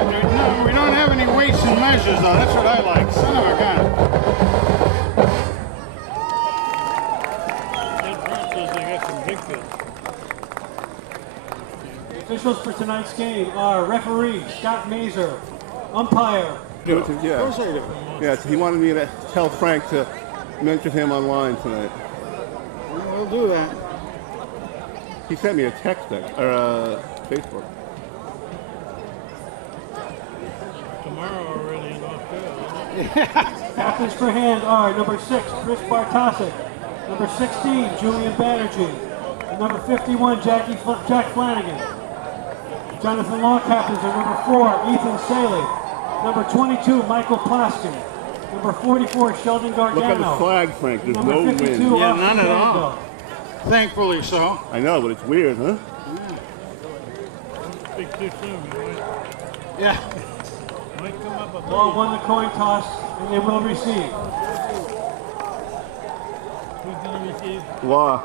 No, we don't have any weights and measures, though. That's what I like. Son of a gun. They got some big fish. The officials for tonight's game are referee Scott Mazer, umpire. Yeah, he wanted me to tell Frank to mention him online tonight. We'll do that. He sent me a text or Facebook. Tomorrow already in Australia. Captains for hand are number 6, Chris Bartosik, number 16, Julian Banerjee, and number 51, Jack Flanagan. Jonathan Law captains are number 4, Ethan Saley, number 22, Michael Plaskin, number 44, Sheldon Gargano. Look at the flag, Frank. There's no wind. Yeah, none at all. Thankfully so. I know, but it's weird, huh? Speak too soon, right? Yeah. Might come up a Law won the coin toss, and they will receive. Who's going to receive? Law.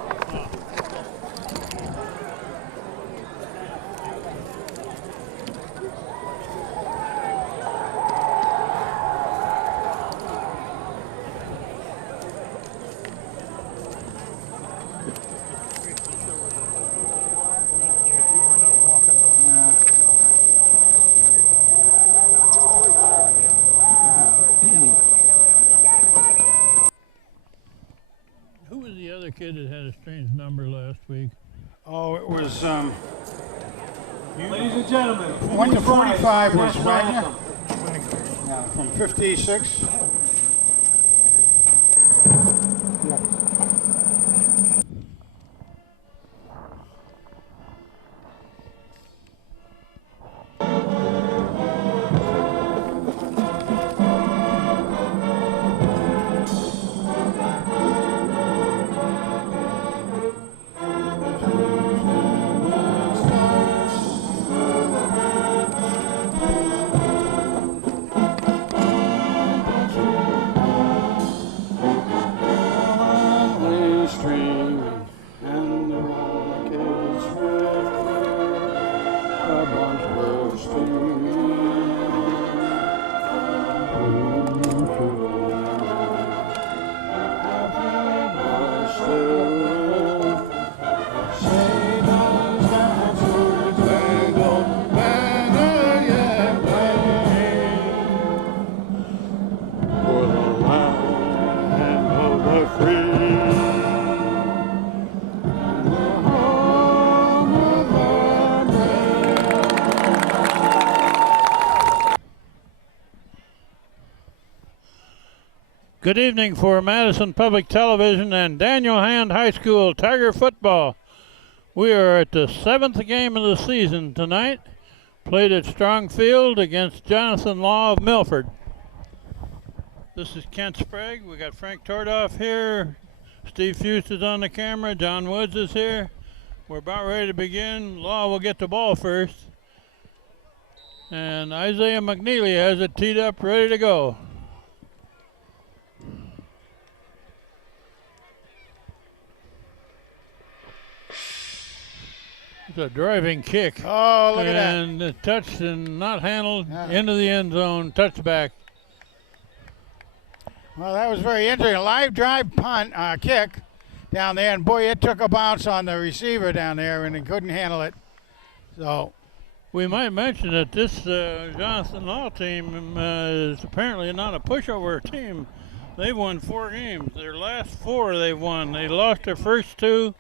Who was the other kid that had a strange number last week? Oh, it was, Ladies and gentlemen, 1 to 45 was National Wagner. anthem. Yeah, from 56. Good evening for Madison Public Television and Daniel Hand High School Tiger football. We are at the 7th game of the season tonight, played at Strong Field against Jonathan Law of Milford. This is Kent Sprague. We got Frank Tordoff here. Steve Fust is on the camera. John Woods is here. We're about ready to begin. Law will get the ball first. And Isaiah McNeely has it teed up, ready to go. It's a driving kick. Oh, look at that. And touched and not handled into the end zone. Touchback. Well, that was very interesting. A live drive punt, kick down there, and boy, it took a bounce on the receiver down there, and he couldn't handle it. So we might mention that this Jonathan Law team is apparently not a pushover team. They've won 4 games. Their last 4 they've won. They lost their first 2,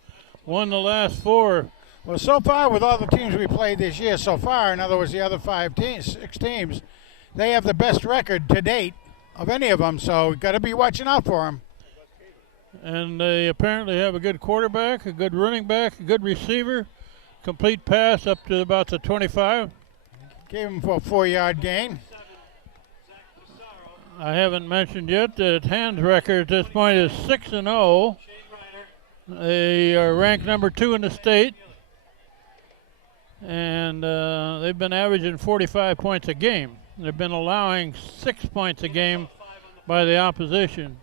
won the last 4. Well, so far with all the teams we played this year so far, in other words, the other 6 teams, they have the best record to date of any of them, so we've got to be watching out for them. And they apparently have a good quarterback, a good running back, a good receiver, complete pass up to about the 25. Gave him for a 4-yard gain. I haven't mentioned yet that Hand's record at this point is 6-0. They are ranked number 2 in the state. And they've been averaging 45 points a game. They've been allowing 6 points a game by the opposition.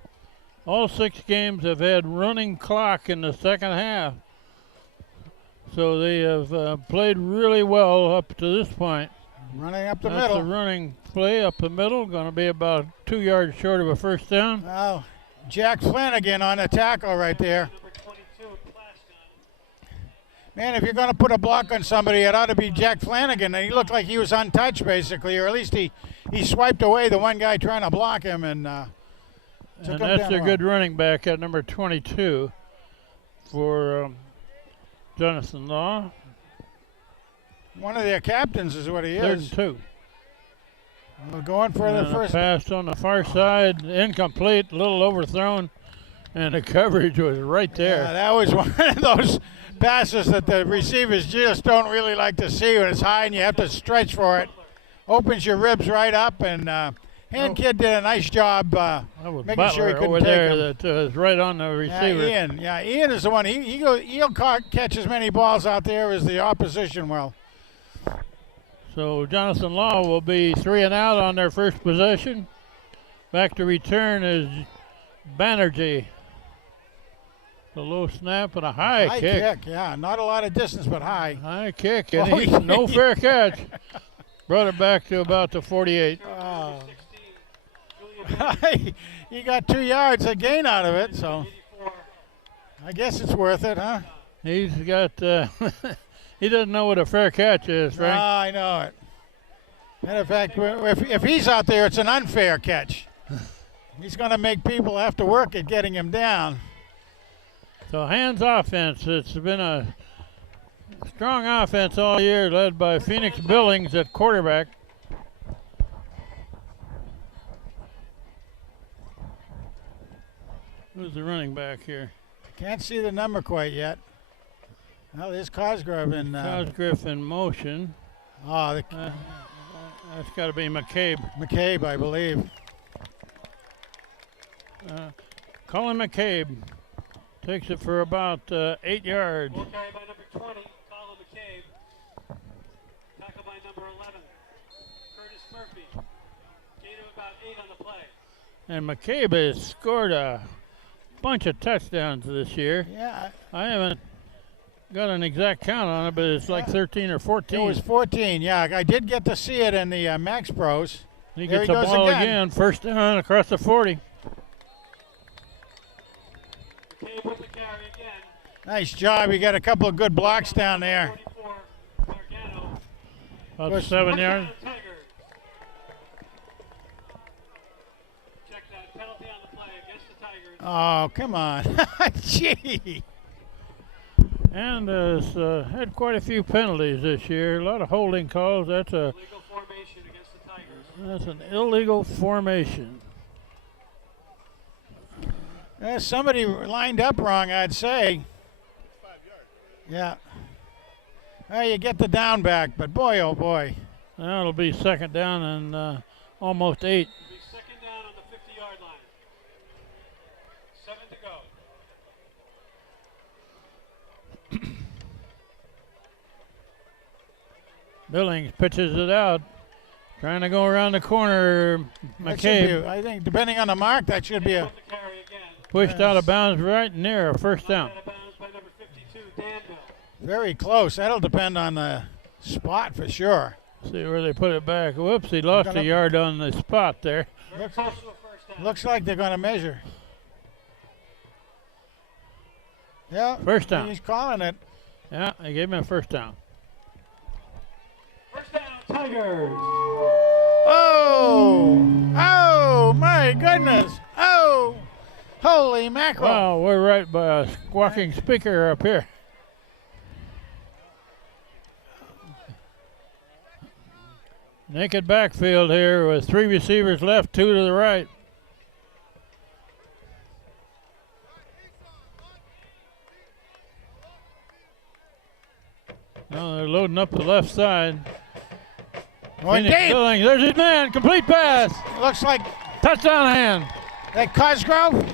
All 6 games have had running clock in the second half. So they have played really well up to this point. Running up the That's middle. the running play up the middle. Going to be about 2 yards short of a first down. Oh, Jack Flanagan on the tackle right there. Number 22, Plascon. Man, if you're going to put a block on somebody, it ought to be Jack Flanagan. And he looked like he was untouched, basically, or at least he swiped away the one guy trying to block him. And And that's their good running back at number 22 for Jonathan Law. One of their captains is what he Third is. and 2. We're going for the And a first. pass on the far side, incomplete, a little overthrown, and the coverage was right Yeah, there. that was one of those passes that the receivers just don't really like to see when it's high and you have to stretch for it. Opens your ribs right up, and Hand Kid did a nice job That was making sure he Butler couldn't over take there him. that was right on the receiver. Ian is the one. He'll catch as many balls out there as the opposition will. So Jonathan Law will be 3 and out on their first possession. Back to return is Banerjee. The low snap and a high kick. Yeah, not a lot of distance, but high. High kick, and Oh, he's yeah. no fair catch. Brought it back to about the 48. Oh. 16, Julian He got 2 yards a gain out of it, so 84. I guess it's worth it, huh? He's got, he doesn't know what a fair catch is, Frank. Ah, I know it. Matter of fact, if he's out there, it's an unfair catch. He's going to make people have to work at getting him down. So Hands offense, it's been a strong offense all year, led by Phoenix Billings at quarterback. Who's the running back here? Can't see the number quite yet. Well, there's Cosgrove in. Cosgriff in motion. That's That's got to be McCabe. McCabe, I believe. Colin McCabe takes it for about 8 yards. Ball carried by number 20, Colin McCabe. Tackled by number 11, Curtis Murphy. Gain of about 8 on the play. And McCabe has scored a bunch of touchdowns this year. Yeah, I haven't got an exact count on it, but it's like 13 or 14. it was 14. Yeah, I did get to see it in the Max Pros. He there gets he the goes ball again. again. First down across the 40. McCabe with the carry again. Nice job. You got a couple of good blocks down there. 44, Gargano. About Was- 7 yards. Tigers. Check that penalty on the play against the Tigers. Oh, come on. Gee. And has had quite a few penalties this year. A lot of holding calls. That's Legal formation against the Tigers. an illegal formation. Somebody lined up wrong, I'd say. 5 yards. Yeah. Well, you get the down back, but boy, oh boy. Now it'll be second down and almost 8. It'll be second down on the 50-yard line. 7 to go. Billings pitches it out. Trying to go around the corner. That should McCabe be, I think, depending on the mark, that should be a. With the carry again. pushed out of Yes. bounds right near a first down. Out of bounds by number 52, Danville. Very close. That'll depend on the spot for sure. See where they put it back. Whoops, he lost Gonna- a yard on the spot there. Very close to a first down. Looks like they're going to measure. Yeah. First down. He's calling it. Yeah, they gave him a first down. First down, Tigers. Oh! Oh, my goodness. Oh! Holy mackerel. Wow, we're right by a squawking speaker up here. Naked backfield here with 3 receivers left, 2 to the right. Now they're loading up the left side. Going Phoenix deep. Billings, there's his man, complete pass, Looks like touchdown hand. that Cosgrove.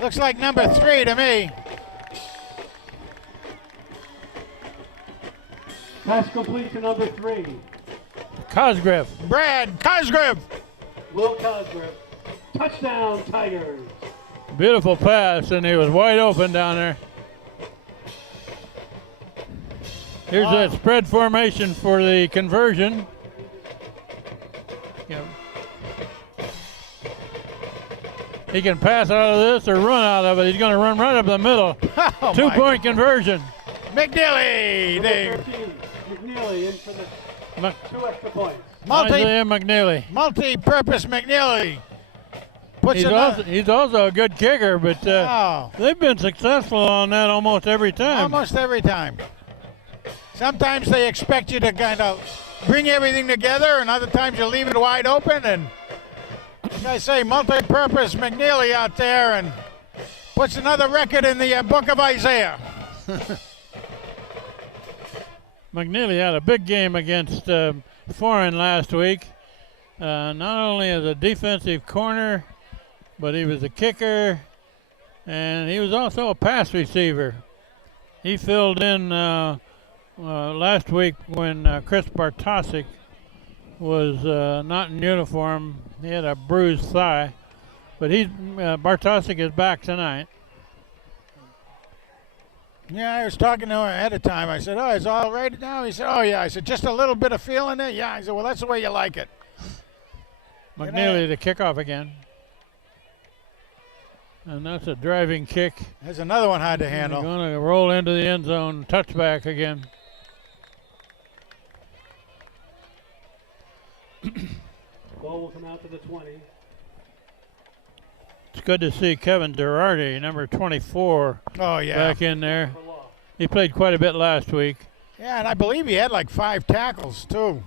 Looks like number 3 to me. Pass complete to number 3, Cosgrove. Brad Cosgrove. Will Cosgrove. Touchdown, Tigers. Beautiful pass, and he was wide open down there. Here's that spread formation for the conversion. Yep. He can pass out of this or run out of it. He's going to run right up the middle. Oh, 2-point conversion. McNeely. Number 13, McNeely in for the 2 extra points. Isaiah McNeely. Multi-purpose McNeely. Puts He's also a good kicker, but oh, they've been successful on that almost every time. almost every time. Sometimes they expect you to kind of bring everything together, and other times you leave it wide open. And like I say, multi-purpose McNeely out there and puts another record in the book of Isaiah. McNeely had a big game against Foreign last week. Not only as a defensive corner, but he was a kicker, and he was also a pass receiver. He filled in last week when Chris Bartosik was not in uniform. He had a bruised thigh, but Bartosik is back tonight. Yeah, I was talking to him ahead of time. I said, "Oh, is all right now?" He said, "Oh, yeah." I said, "Just a little bit of feel in it?" Yeah. I said, "Well, that's the way you like it." McNeely to kick off again. And that's a driving kick. There's another one hard to handle. Going to roll into the end zone, touchback again. Ball will come out to the 20. It's good to see Kevin Girardi, number 24, Oh, yeah. back in there. He played quite a bit last week. Yeah, and I believe he had like 5 tackles, too.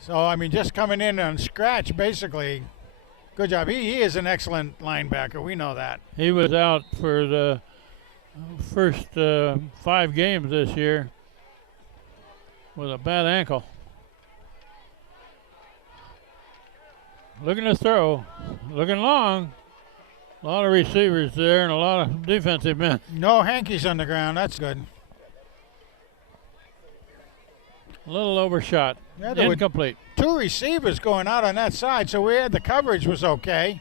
So, I mean, just coming in on scratch, basically, good job. He is an excellent linebacker. We know that. He was out for the first 5 games this year with a bad ankle. Looking to throw, looking long. A lot of receivers there and a lot of defensive men. No hankies on the ground. That's good. A little overshot. Yeah, there were Incomplete. 2 receivers going out on that side, so we had the coverage was okay.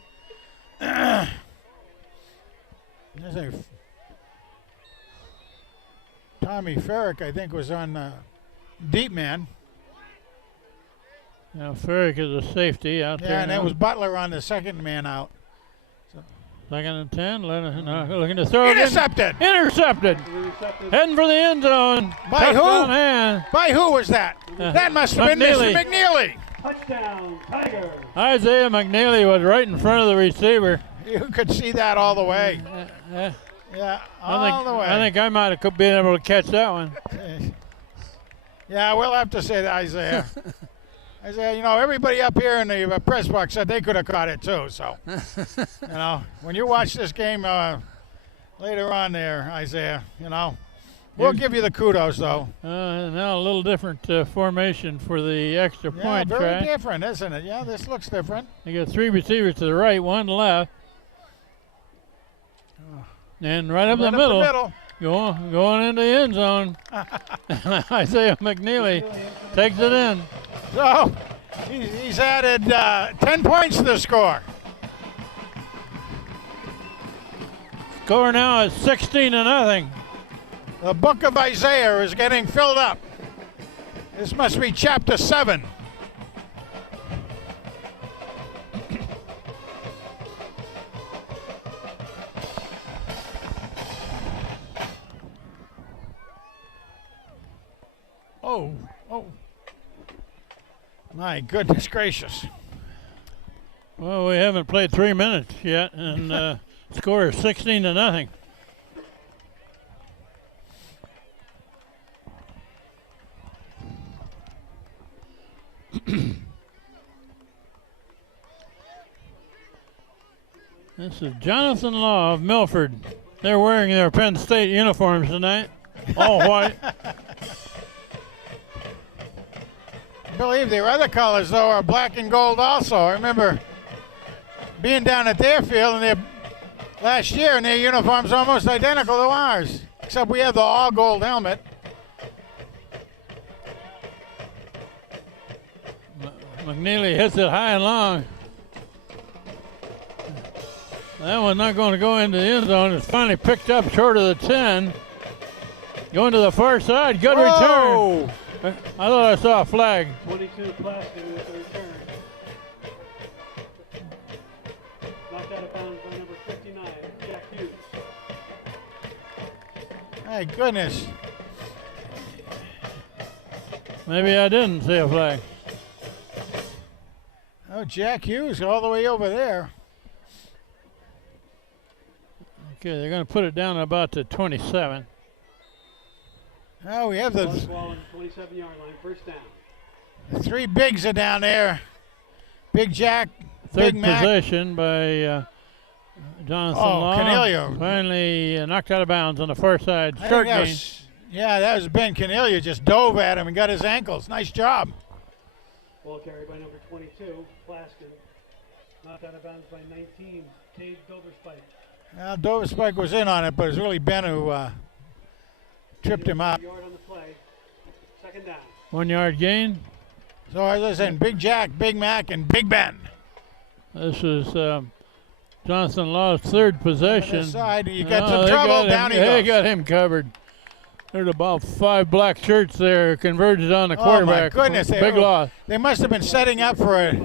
There's a Tommy Ferrick, I think, was on deep man. Now Ferrick is a safety out there. Yeah, and now. that was Butler on the second man out. Second and 10. Looking to throw Intercepted. it in. Intercepted. Heading for the end zone. By who? Touchdown hand. By who was that? That must have been Mr. McNeely. Touchdown, Tigers. Isaiah McNeely was right in front of the receiver. You could see that all the way. Yeah, all the way. I think I might have been able to catch that one. Yeah, we'll have to say that, Isaiah. Isaiah, you know, everybody up here in the press box said they could have caught it too. So, you know, when you watch this game later on there, Isaiah, you know, we'll give you the kudos, though. Now a little different formation for the extra Yeah, point very try. different, isn't it? Yeah, this looks different. You got 3 receivers to the right, 1 left. And right up the middle. Going into the end zone. Isaiah McNeely takes it in. So he's added 10 points to the score. Score now is 16-0. The book of Isaiah is getting filled up. This must be chapter 7. Oh. My goodness gracious. Well, we haven't played 3 minutes yet, and score is 16-0. This is Jonathan Law of Milford. They're wearing their Penn State uniforms tonight, all white. I believe their other colors, though, are black and gold also. I remember being down at their field last year, and their uniform's almost identical to ours, except we have the all-gold helmet. McNeely hits it high and long. That one's not going to go into the end zone. It's finally picked up short of the 10. Going to the far side. Good Whoa! return. I thought I saw a flag. 22 Plaskin with the return. Knocked out of bounds by number 59, Jack Hughes. My goodness. Maybe I didn't see a flag. Oh, Jack Hughes all the way over there. Okay, they're going to put it down about the 27. Oh, we have Ball the on the 27-yard line, first down. three bigs are down there. Big Jack, Third Big Mac. possession by Jonathan Oh, Law. Canelio. Finally knocked out of bounds on the far side. I think Short that gain. was, yeah, that was Ben Canelio. Just dove at him and got his ankles. Nice job. Ball carried by number 22, Plaskin. Knocked out of bounds by 19, Cade Doverspike. Well, Dover Spike was in on it, but it was really Ben who tripped him up. Yard on the play. Second down. 1 yard gain. So as I said, Big Jack, Big Mac, and Big Ben. This is Jonathan Law's third possession. Other side, you got some they trouble. got him- Down he They goes. got him covered. There's about 5 black shirts there converged on the Oh, my quarterback. goodness, they Big were- loss. They must have been setting up for a. 5,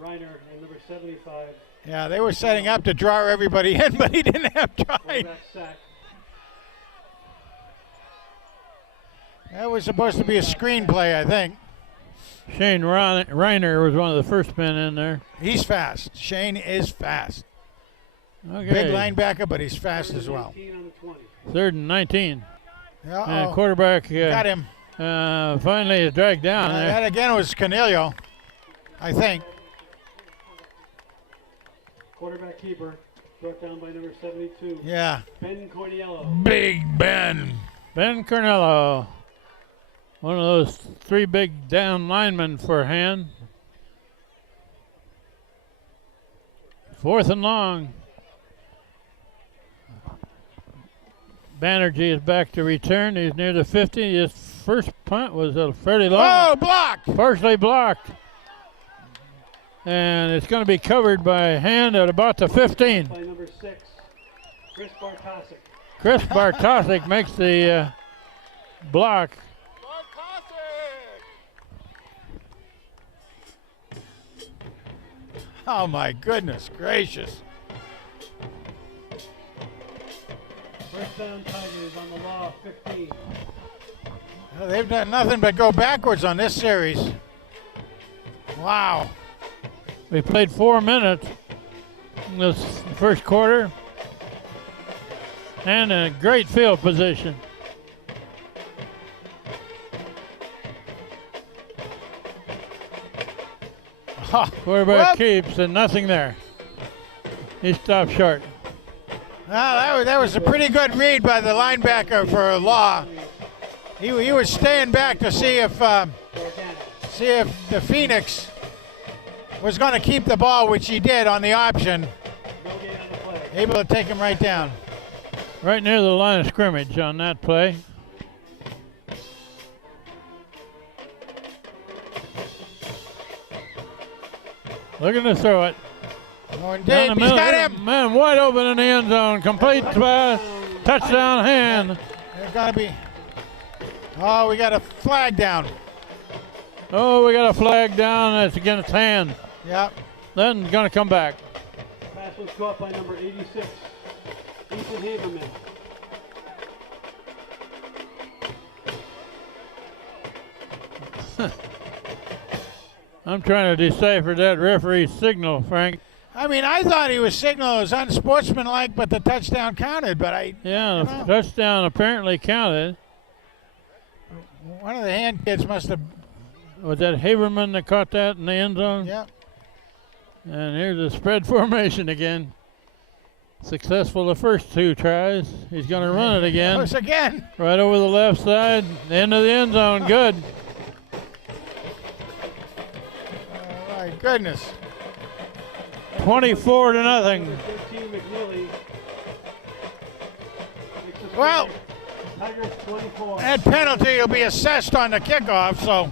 Reiner and number 75. Yeah, they were setting up to draw everybody in, but he didn't have time. Quarterback sack. That was supposed to be a screenplay, I think. Shane Reiner was one of the first men in there. He's fast. Shane is fast. Okay. Big linebacker, but he's fast as well. 19 on the 20. 3rd and 19. And Uh-oh. quarterback Got him. finally is dragged down there. That again was Canelio, I think. Quarterback keeper brought down by number 72, Yeah. Ben Corniello. Big Ben. Ben Cornello. One of those 3 big down linemen for hand. 4th and long. Banerjee is back to return. He's near the 50. His first punt was fairly long. Oh, blocked. Partially blocked. And it's going to be covered by hand at about the 15. By number 6, Chris Bartosik. Chris Bartosik makes the block. Oh, my goodness gracious. First down Tigers on the Law 15. Well, they've done nothing but go backwards on this series. Wow. We played 4 minutes in this first quarter. And a great field position. Quarterback keeps and nothing there. He stopped short. Well, that was a pretty good read by the linebacker for Law. He was staying back to see if the Phoenix was going to keep the ball, which he did on the option. No gain on the play. Able to take him right down. Right near the line of scrimmage on that play. Looking to throw it. Going Down deep. the He's middle. got him. Man, wide open in the end zone. Complete pass. Touchdown hand. There's got to be. Oh, we got a flag down. Oh, we got a flag down. It's against hand. Yep. Then going to come back. Pass was caught by number 86, Ethan Haberman. I'm trying to decipher that referee's signal, Frank. I mean, I thought he was signaling it was unsportsmanlike, but the touchdown counted. But Yeah, the know. touchdown apparently counted. one of the hand kids must have. Was that Haberman that caught that in the end zone? Yep. And here's the spread formation again. Successful the first 2 tries. He's going to run it again. Close again. Right over the left side. End of the end zone. Good. Oh, my goodness. 24 to nothing. Number 13, McNeely. Makes the Well, score. Tigers 24. that penalty will be assessed on the kickoff, so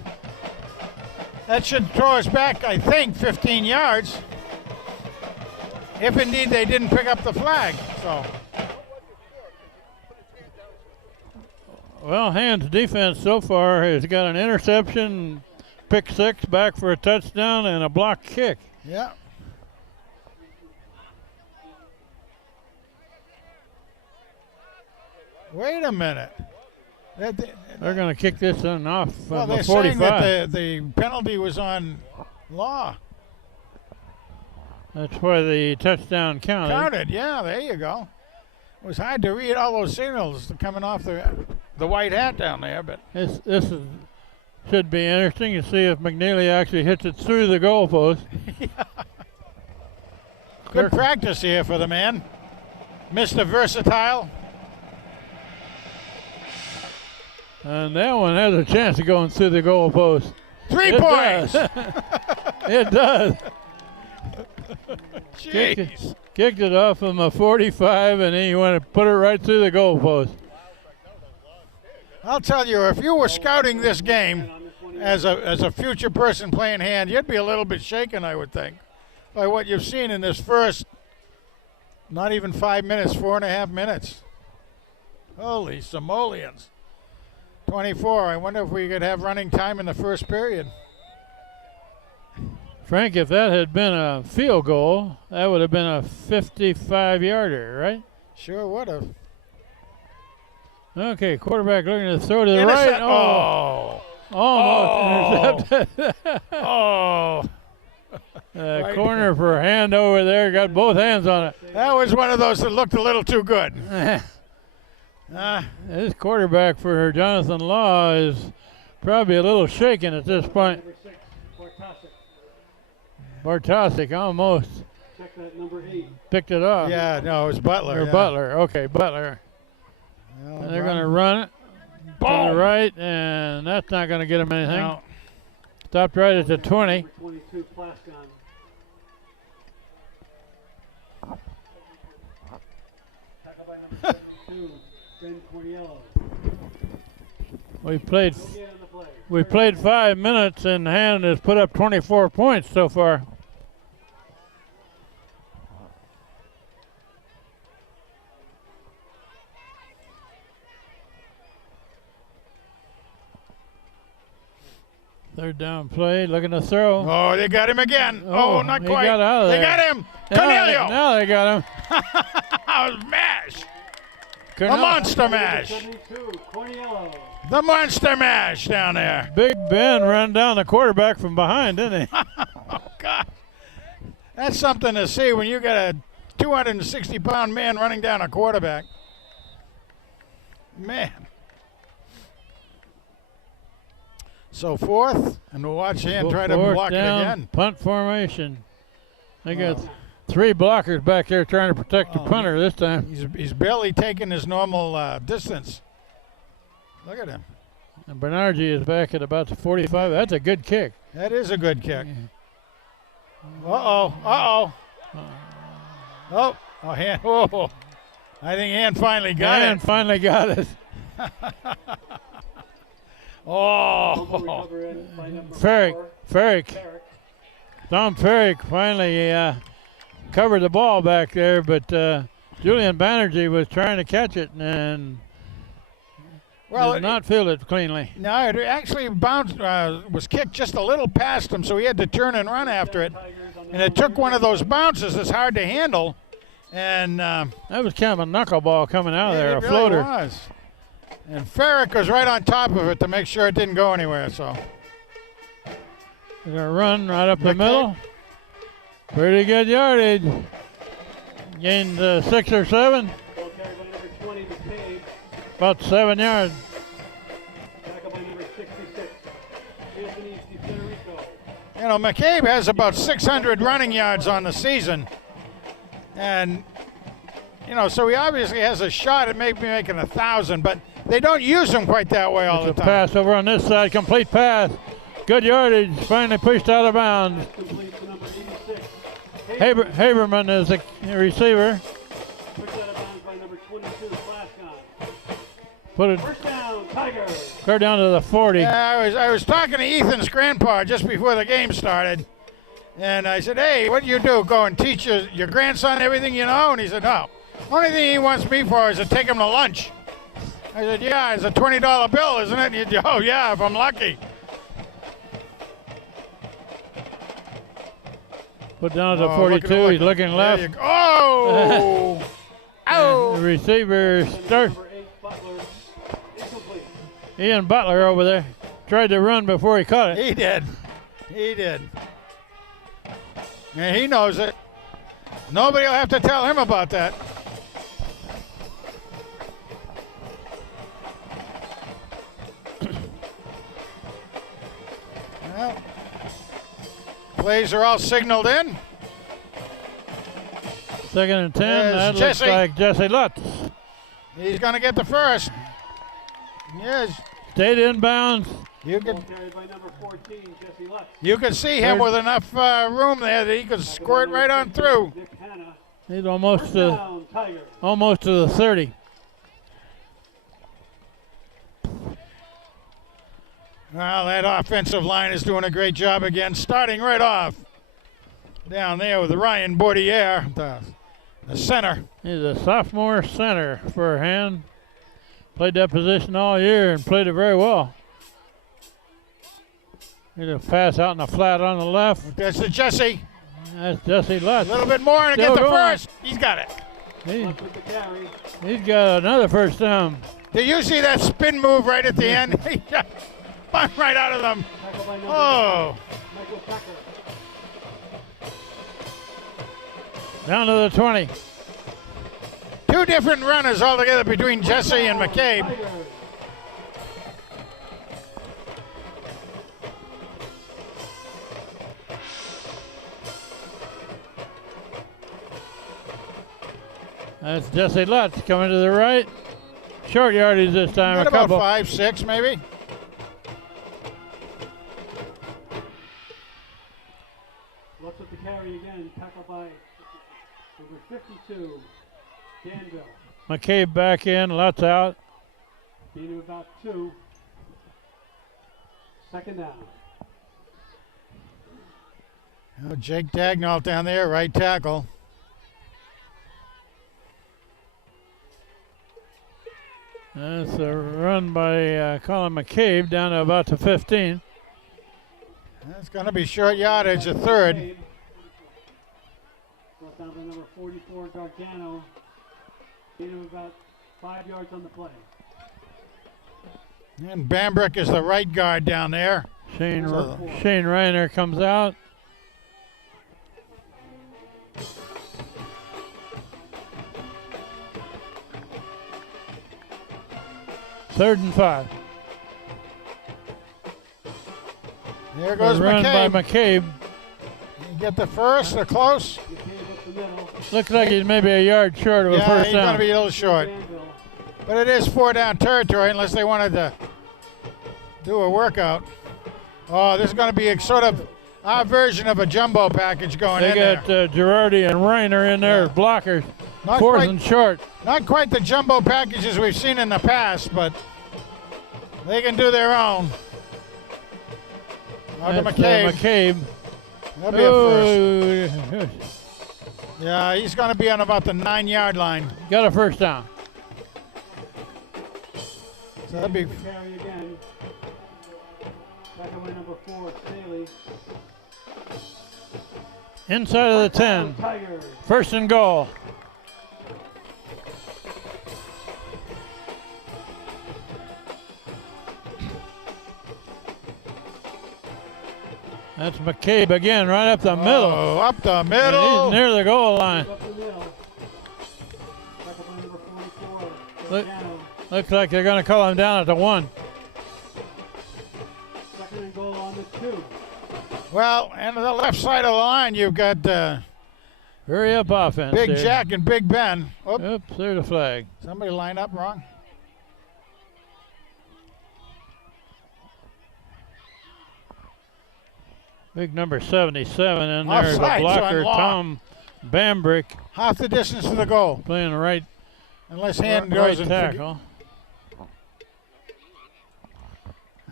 that should throw us back, I think, 15 yards. If indeed they didn't pick up the flag. So Well, Hand's defense so far has got an interception, pick 6, back for a touchdown, and a block kick. Yeah. Wait a minute. They're going to kick this one off Well, from they're the saying 45. that the penalty was on Law. That's why the touchdown counted. Counted, yeah, there you go. It was hard to read all those signals coming off the white hat down there, but Should be interesting to see if McNeely actually hits it through the goalpost. good practice here for the man. Mr. Versatile. And that one has a chance of going through the goalpost. 3 It points. does. It does. Jeez. Kicked it off from a 45, and he went to put it right through the goalpost. I'll tell you, if you were scouting this game as a future person playing hand, you'd be a little bit shaken, I would think, by what you've seen in this first, not even 5 minutes, 4.5 minutes. Holy simoleons. 24. I wonder if we could have running time in the first period. Frank, if that had been a field goal, that would have been a 55-yarder, right? Sure would have. Okay, quarterback looking to throw to the Intercept- right. Oh, almost intercepted. Oh, Right. Corner for Hand over there. Got both hands on it. that was one of those that looked a little too good. This quarterback for Jonathan Law is probably a little shaken at this point. Number 6, Bartosik. Bartosik almost Check that, number 8. picked it off. Yeah, no, it was Butler. Or yeah. Butler. Okay, Butler. Well, And they're going to run it to the right, and that's not going to get him anything. No. Stopped right at the 20. Number 22, Plascon. Tackle by number 72, Ben Corniello. We played 5 minutes, and Hand has put up 24 points so far. Third down play, looking to throw. Oh, they got him again. Oh, not he quite. got out of They there. got him. Cornelio. Now they got him. That was mash. A Cornel- monster mash. 72, Corniello. The monster mash down there. Big Ben ran down the quarterback from behind, didn't he? Oh, God. That's something to see when you got a 260-pound man running down a quarterback. Man. So fourth, and we'll watch Hand try to Fourth block down, it again. Punt formation. They got 3 blockers back there trying to protect the punter this time. He's barely taking his normal distance. Look at him. And Bernardi is back at about the 45. That's a good kick. That is a good kick. Uh-oh. Uh-oh. Oh, Hand. Oh, I think Hand finally got Hand it. finally got it. Oh. Recover in by number Ferrick. 4, Ferrick. Ferrick. Tom Ferrick finally covered the ball back there, but Julian Banerjee was trying to catch it and did not field it cleanly. No, it actually bounced, was kicked just a little past him, so he had to turn and run after it. And it took one of those bounces that's hard to handle. And That was kind of a knuckleball coming out of there, it a really floater. was. And Ferrick was right on top of it to make sure it didn't go anywhere. So They're going to run right up the McKay. middle. Pretty good yardage. Gained 6 or 7, Ball carried by number 20, McCabe. about 7 yards. Tackle by number 66, Anthony DiFederico. you know, McCabe has about 600 running yards on the season, and you know, so he obviously has a shot at maybe making 1,000, but they don't use him quite that way all It's the a time. pass over on this side, complete pass. Good yardage, finally pushed out of bounds. Complete to number 86. Haberman is the receiver. Pushed out of bounds by number 22, Plascon. Put it First down, Tigers. clear down to the 40. Yeah, I was talking to Ethan's grandpa just before the game started, and I said, "Hey, what do you do? Go and teach your grandson everything you know?" And he said, "No. Only thing he wants me for is to take him to lunch." I said, yeah, it's a $20 bill, isn't it? And oh, yeah, if I'm lucky. Put down to Oh, 42. He's looking There left. you go. Oh! The Oh! receiver starts. Number 8, Butler, incomplete. Ian Butler over there tried to run before he caught it. He did. He did. And he knows it. Nobody will have to tell him about that. Well, plays are all signaled in. 2nd and 10. There's That Jesse. looks like Jesse Lutz. He's going to get the first. Yes. Stayed inbounds. You Ball can carried by number 14, Jesse Lutz. you can see him with enough room there that he could squirt right on through. Nick Hanna. He's almost First to down, Tigers. almost to the 30. Well, that offensive line is doing a great job again, starting right off. Down there with Ryan Bordier, the center. He's a sophomore center for Hand. Played that position all year and played it very well. Here's a pass out in the flat on the left. That's the Jesse. That's Jesse A Lutz. little bit more and Still get the going. first. He's got it. Lutz with the carry. He's got another first down. Did you see that spin move right at the end? He just bumped right out of them. Tackled by number Oh, 9, Michael Packer. Down to the 20. two different runners altogether between Jesse and McCabe. Tigers. That's Jesse Lutz coming to the right. Short yardage this time. Got A about couple. 5, 6 maybe. Lutz with the carry again. Tackled by number 52, Danville. McCabe back in. Lutz out. Gain of about 2. Second down. Oh, Jake Dagnall down there, right tackle. That's a run by Colin McCabe down to about the 15. That's going to be short yardage, a third. McCabe. Brought down by number 44, Gargano. Gain of about 5 yards on the play. And Bambrick is the right guard down there. Shane So- Shane Reiner comes out. Third and 5. There A goes run McCabe. by McCabe. You get the first, or close. McCabe up the middle. Looks like he's maybe a yard short of a Yeah, first he's going down. to be a little short. Danville. But it is 4-down territory unless they wanted to do a workout. Oh, this is going to be a sort of our version of a jumbo package going They in got there. Girardi and Reiner in there as blockers. Not Fourth quite, and short. not quite the jumbo packages we've seen in the past, but they can do their own. Out to That's, McCabe. McCabe. That'll be a first. Oh, Yeah, he's going to be on about the 9-yard line. got a first down. So that'll be Carry again. Tackled by number 4, Staley. Inside of the 10. Tigers. First and goal. That's McCabe again, right up the middle. Oh, up the And middle. he's near the goal line. Up the middle. Tackled by number 44, Look. Gargano. Looks like they're going to call him down at the 1. Second and goal on the 2. Well, and on the left side of the line, you've got Hurry up offense. Big there. Jack and Big Ben. Oops, Oops, there's the flag. somebody lined up wrong. Big number 77 in there. The Offsides on blocker, Law. Tom Bambrick, Half the distance to the goal. playing right, Unless hand right goes and forget- tackle.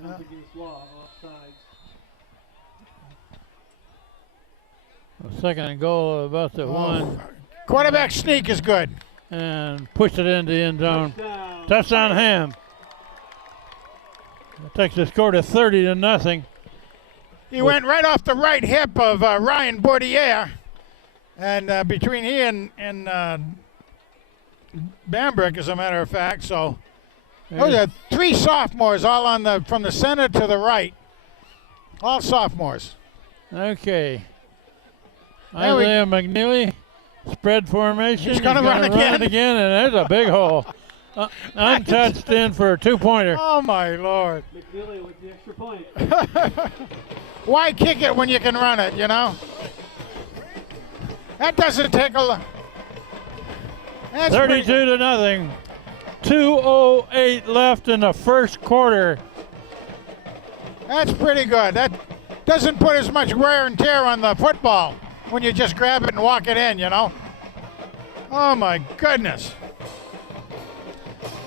Comes against Law, offsides. Second and goal about the Oh, 1. quarterback sneak is good. And pushed it into the end zone. Touchdown, Touchdown Ham. That takes the score to 30-0. He went right off the right hip of Ryan Bourdier. And between he and Bambrick, as a matter of fact. So those are 3 sophomores all on from the center to the right. All sophomores. Okay. There we- Isaiah McNeely, spread formation. He's gonna run again. And there's a big hole. Untouched in for a 2-pointer. Oh, my Lord. McNeely with the extra point. Why kick it when you can run it, you know? That doesn't take a lot. 32-0. 2:08 left in the first quarter. That's pretty good. That doesn't put as much wear and tear on the football when you just grab it and walk it in, you know? Oh, my goodness.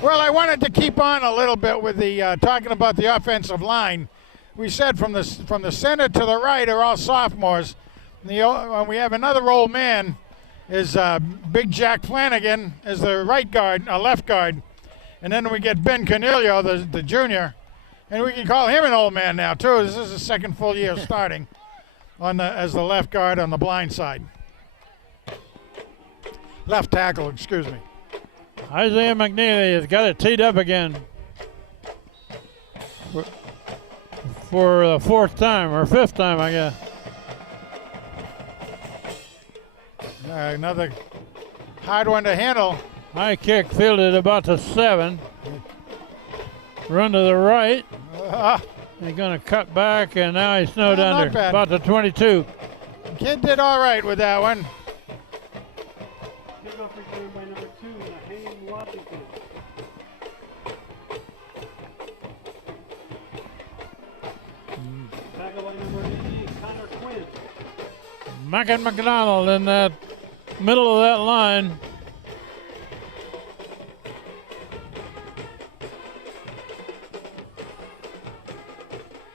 Well, I wanted to keep on a little bit with the talking about the offensive line. We said from the center to the right are all sophomores. We have another old man, is Big Jack Flanagan as the right guard, left guard. And then we get Ben Cornelio, the junior. And we can call him an old man now, too. This is his second full year starting as the left guard on the blind side. Left tackle, excuse me. Isaiah McNeely has got it teed up again for the 4th time, or 5th time, I guess. Another hard one to handle. High kick fielded about the 7. Run to the right. He's going to cut back, and now he's snowed not under. bad. About the 22. Kid did all right with that one. Kickoff return by number 2, Naheem Washington. Tackle by number 88, Connor Quinn. Mackin McDonald in that middle of that line.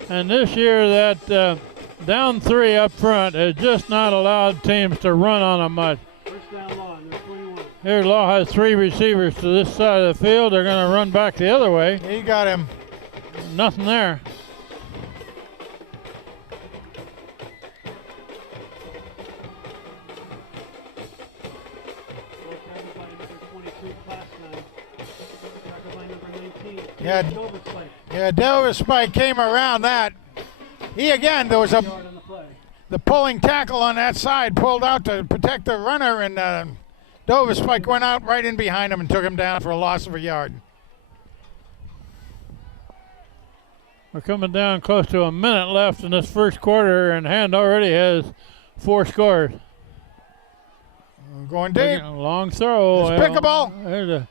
And this year, that down 3 up front has just not allowed teams to run on them much. First down Law, number 21. Here, Law has 3 receivers to this side of the field. They're going to run back the other way. He got him. Nothing there. Tackle by number 22, Class 9. Tackle by number 19, Yeah. Dover Spike. Yeah, Delvis Spike came around that. He again, there was Yard on the play. the pulling tackle on that side pulled out to protect the runner, and Dover Spike went out right in behind him and took him down for a loss of a yard. We're coming down close to a minute left in this first quarter, and Hand already has 4 scores. Going deep. Long throw. It's pickable.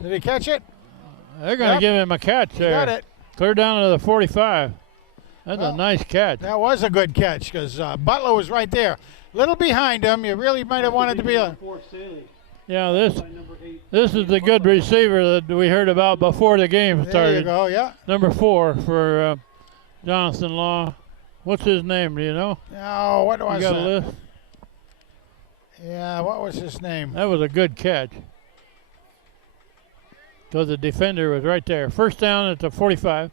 Did he catch it? They're going to give him a catch He there. got it. Clear down to the 45. That's Well, a nice catch. That was a good catch because Butler was right there. Little behind him. You really might have wanted to be a. Number 4, Staley. Yeah, this By number 8. this is the good receiver that we heard about before the game There you started. go. Yeah. Number 4 for Jonathan Law. What's his name? Do you know? Oh, what was You got a that? list? Yeah, what was his name? That was a good catch. So the defender was right there. First down at the 45.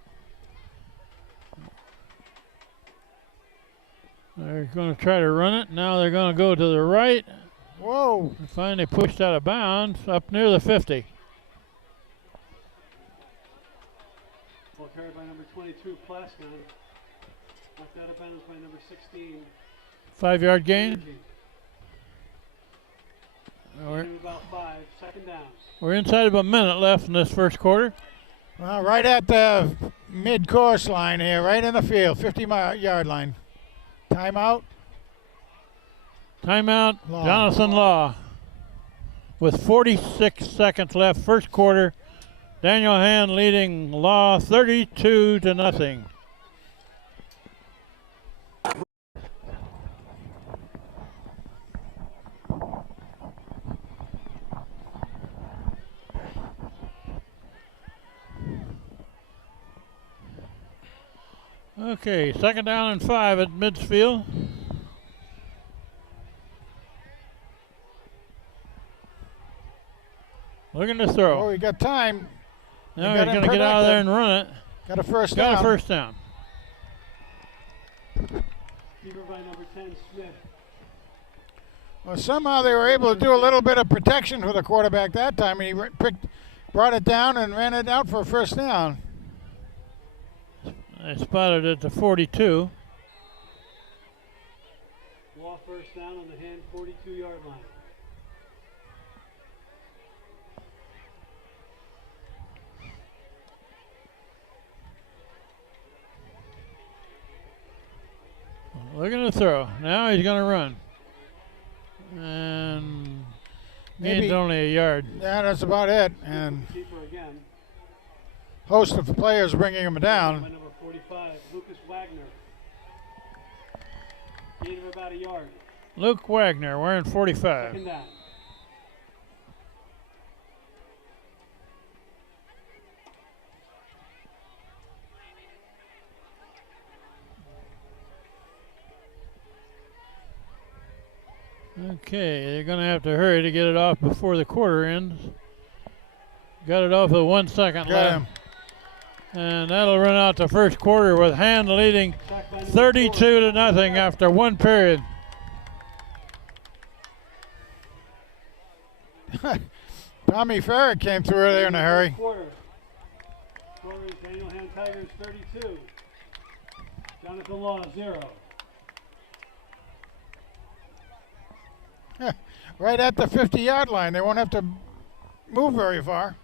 They're going to try to run it. Now they're going to go to the right. Whoa. Finally pushed out of bounds up near the 50. Ball carried by number 22, Plaskon. Knocked out of bounds by number 16. 5-yard gain. Energy. We're, About 5. Second down. we're inside of a minute left in this first quarter. Well, right at the mid-course line here, right in the field, 50-yard line. Timeout. Timeout, Law. Jonathan Law. With 46 seconds left, first quarter. Daniel Hand leading Law 32-0. Okay, second down and 5 at midfield. Looking to Oh, throw. he got time. Now got he's him going to get out of there protected. and run it. Got a first Got down. a first down. Keeper by number 10, Smith. Well, somehow they were able to do a little bit of protection for the quarterback that time, and he brought it down and ran it out for a first down. They spotted it at the 42. Law first down on the hand 42-yard line. Looking to throw. Now he's going to run. And Maybe- gains only a yard. Yeah, that's about it. And Keeper again. host of players bringing him By down. number 45, Lucas Wagner. Gain of about a yard. Luke Wagner wearing 45. Second down. Okay, they're going to have to hurry to get it off before the quarter ends. Got it off with 1 second Got left. him. And that'll run out the first quarter with Hand leading Sacked by number 32 4. to nothing after one period. Tommy Farrett came through there in a hurry. Quarter. Score is Daniel Hand Tigers 32. Jonathan Law 0. Right at the 50-yard line. They won't have to move very far.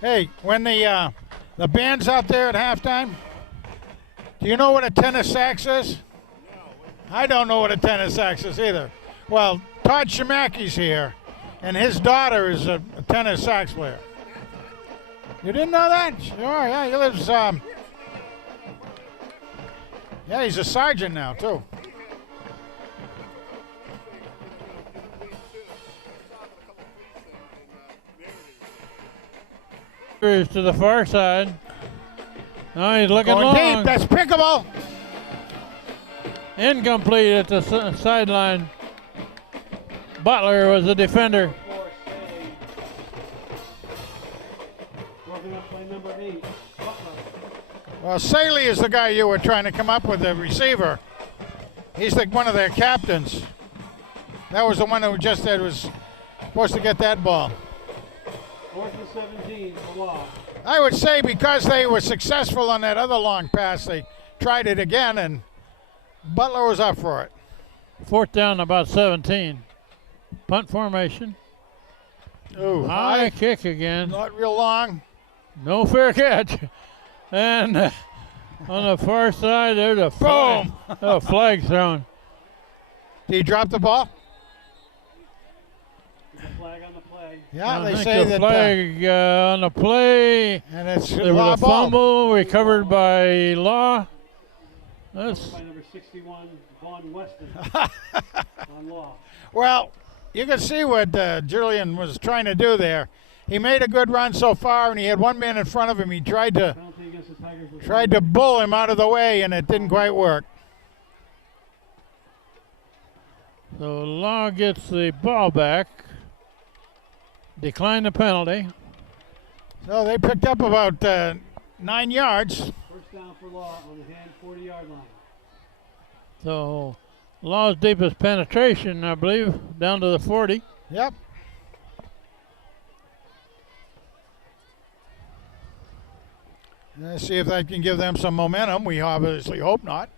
Hey, when the band's out there at halftime, do you know what a tenor sax is? I don't know what a tenor sax is either. Well, Todd Shemaki's here, and his daughter is a tenor sax player. You didn't know that? Sure, yeah, he lives, yeah, he's a sergeant now, too. He's to the far side. Now he's looking Going long. deep, that's pickable. Incomplete at the sideline. Butler was the defender. Broken up by number 8, Butler. Well, Saley is the guy you were trying to come up with, the receiver. He's like one of their captains. That was the one who just said was supposed to get that ball. 4th and 17 for Law. I would say because they were successful on that other long pass, they tried it again, and Butler was up for it. Fourth down, about 17. Punt formation. Ooh, High kick again. not real long. No fair catch. And on the far side, there's a flag, Boom! a flag thrown. Did he drop the ball? There's a flag on the play. Yeah, I they think say the that. flag on the play. And it's There law was a ball. fumble recovered by Law. That's By number 61, Vaughn Weston. On Law. Well, you can see what Julian was trying to do there. He made a good run so far, and he had one man in front of him. He tried to Penalty against the Tigers. Was bull him out of the way, and it didn't quite work. so Law gets the ball back. Decline the penalty. So they picked up about 9 yards. First down for Law on the hand 40-yard line. So Law's deepest penetration, I believe, down to the 40. Yep. Let's see if that can give them some momentum. We obviously hope not.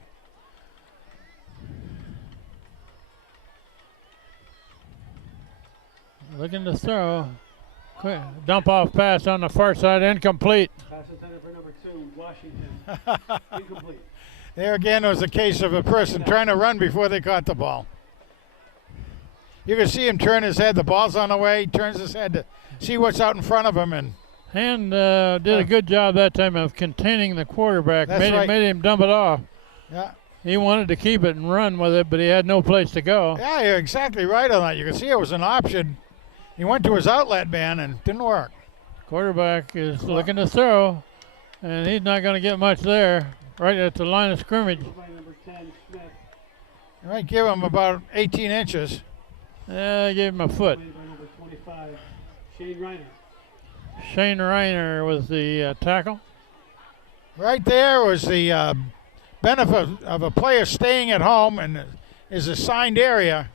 Looking to throw. Quick dump off pass on the far side, incomplete. Pass intended for number 2, Washington. Incomplete. There again was a case of a person trying to run before they caught the ball. You can see him turn his head. The ball's on the way. He turns his head to see what's out in front of him, and Hand did a good job that time of containing the quarterback. That's Made right. him dump it off. yeah, He wanted to keep it and run with it, but he had no place to go. Yeah, you're exactly right on that. You can see it was an option. He went to his outlet man and didn't work. Quarterback is looking to throw, and he's not going to get much there. Right at the line of scrimmage. By number 10, Smith. You might give him about 18 inches. Yeah, I gave him a foot. By number 25, Shane Reiner. Shane Reiner was the tackle. Right there was the benefit of a player staying at home and his assigned area.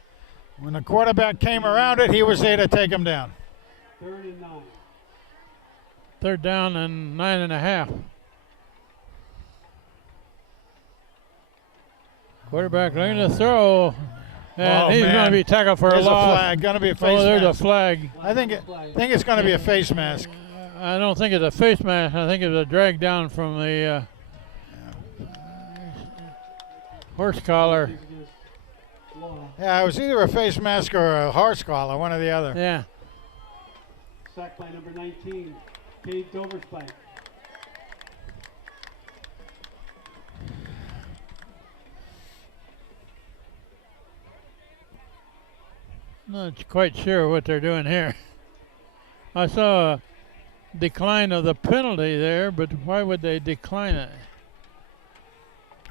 When the quarterback came around it, he was there to take him down. 3rd and 9. Third down and 9.5. Quarterback looking to throw, and he's going to be tackled for There's a loss. a flag. Going to be a face Oh, there's mask. a flag. I think it's going to be a face mask. I don't think it's a face mask. I think it's a drag down from the horse collar. Yeah, it was either a face mask or a horse collar, one or the other. Yeah. Sacked by number 19, Cade Doverspike. Not quite sure what they're doing here. I saw a decline of the penalty there, but why would they decline it?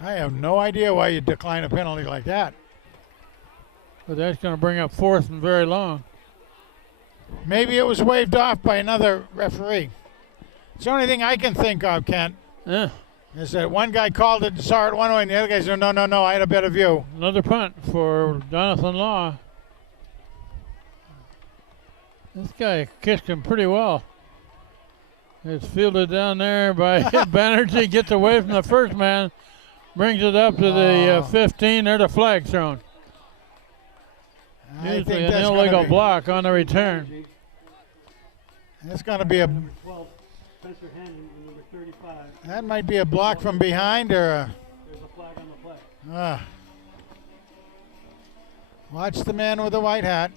I have no idea why you decline a penalty like that. But that's going to bring up 4th and very long. Maybe it was waved off by another referee. It's the only thing I can think of, Kent, Yeah. is that one guy called it and saw it one way, and the other guy said, no, I had a better view. Another punt for Jonathan Law. This guy kicked him pretty well. It's fielded down there by Banerjee, gets away from the first man, brings it up to the 15. There's a flag thrown. I Usually think an that's illegal going to block on the return. That's going to be a. Number 12, Spencer Hannon, and number 35. That might be a block from behind or a. There's a flag on the play. Watch the man with the white hat.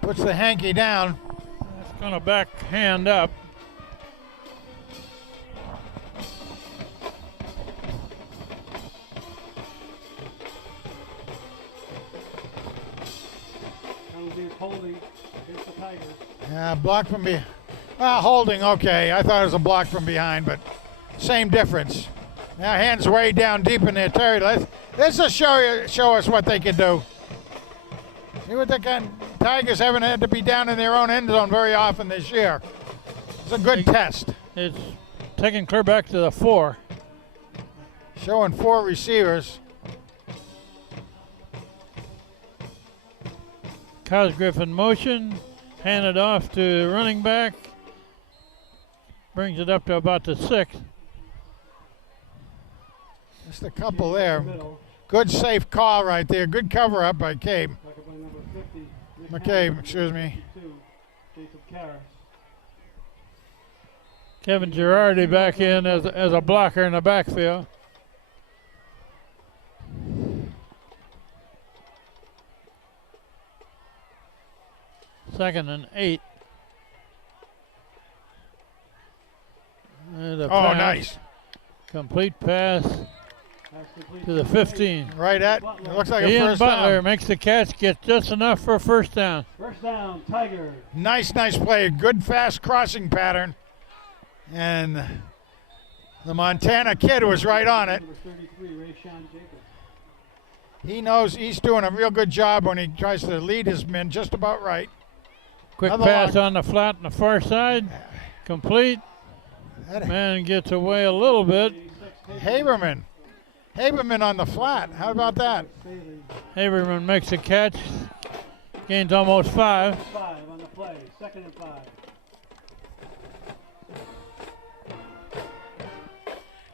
Puts the hanky down. It's going to backhand up. Penalty is holding against the Tigers. Yeah, block from behind. Holding, okay. I thought it was a block from behind, but same difference. Now hands way down deep in their territory. Let's just show us what they can do. See what they can. Tigers haven't had to be down in their own end zone very often this year. It's a good test. It's taken clear back to the 4. Showing 4 receivers. Cosgriff in motion, handed off to running back, brings it up to about the 6. Just a couple there. Middle. Good safe call right there. Good cover up by Cabe. Tackled by number 50, Nick McCabe, Hannon, excuse me. 52, Jacob Karras. Kevin Girardi back in as a blocker in the backfield. Second and 8. And a Oh, pass. nice. Complete pass Pass complete to the 15. Right at. It looks like a Ian first Butler down. makes the catch, gets just enough for a first down. First down, Tigers. Nice play. Good fast crossing pattern. And the Montana kid was right on it. Number 33, Rayshawn Jacobs. He knows he's doing a real good job when he tries to lead his men just about right. Quick Another pass long- on the flat on the far side. Complete. That- Man gets away a little bit. 86, Haberman on the flat. How about that? Staley. Haberman makes a catch. Gains almost 5. 5 on the play. 2nd and 5.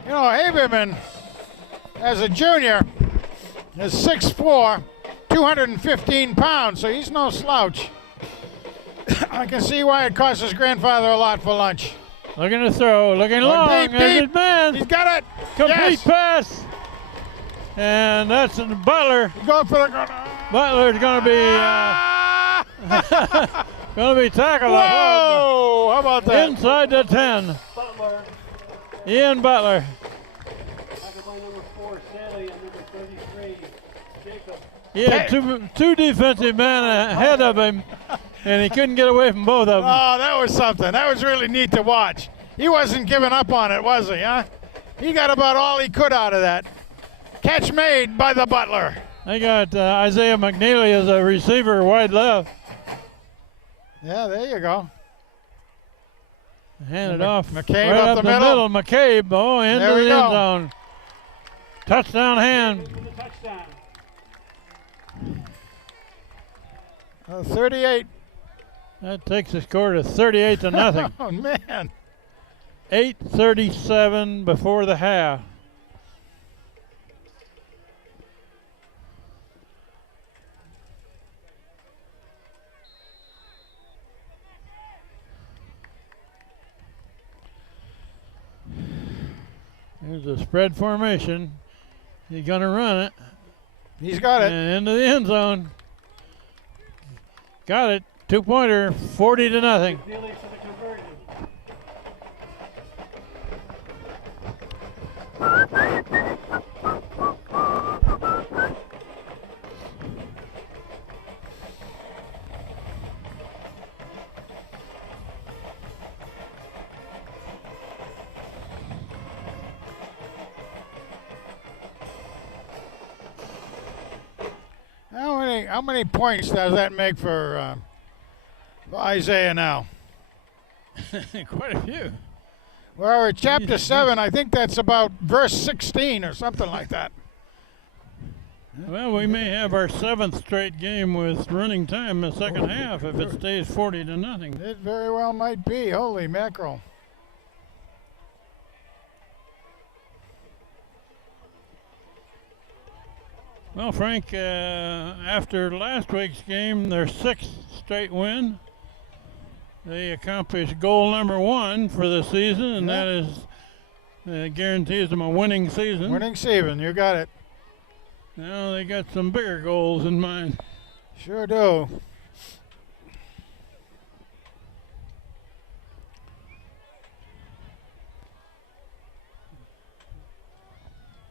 You know, Haberman, as a junior, is 6'4", 215 pounds, so he's no slouch. I can see why it cost his grandfather a lot for lunch. Looking to throw. Looking long. Deep, There's deep. his man. He's got it. Complete Yes. pass. And that's Butler. Going for the. Butler's going to be Gonna be tackled. Whoa! How about that? Inside the 10. Butler. Ian Butler. Tackled by number 4, Saley, and number 33, Jacob. He had two defensive men ahead of him, and he couldn't get away from both of them. Oh, that was something. That was really neat to watch. He wasn't giving up on it, was he, huh? He got about all he could out of that. Catch made by the Butler. They got Isaiah McNeely as a receiver wide left. Yeah, there you go. Handed off McCabe right up the middle. McCabe, into There we the end go. zone. Touchdown hand. With the touchdown. 38. That takes the score to 38 to nothing. Oh, man. 8:37 before the half. Here's a spread formation. He's going to run it. He's got it. And into the end zone. Got it. 2-pointer, 40 to nothing. McNeely for the conversion. How many points does that make for Isaiah now? Quite a few. Well, we're at chapter 7. I think that's about verse 16 or something like that. Well, we may have our 7th straight game with running time in the second half if it stays 40 to nothing. It very well might be. Holy mackerel. Well, Frank, after last week's game, their 6th straight win, they accomplished goal number 1 for the season, and that is guarantees them a winning season. Winning season, you got it. Now they got some bigger goals in mind. Sure do.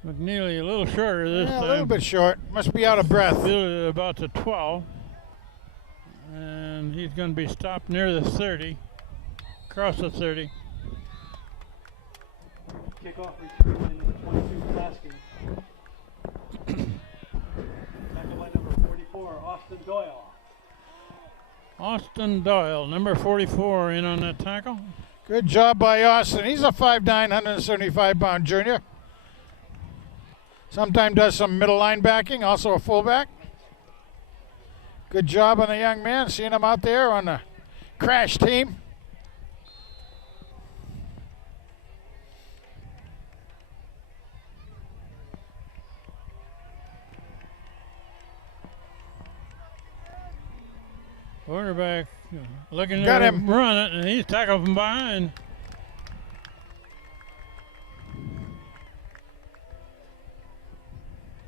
McNeely a little shorter this Yeah, time. a little bit short. Must be out of breath. Fielded about the 12. And he's going to be stopped near the 30. Across the 30. Kickoff return by number 22, Pulaski. Tackled by number 44, Austin Doyle. Austin Doyle, number 44, in on that tackle. Good job by Austin. He's a 5'9", 175-pound junior. Sometimes does some middle linebacking, also a fullback. Good job on the young man, seeing him out there on the crash team. Quarterback looking Got to him. run it, and he's tackled from behind.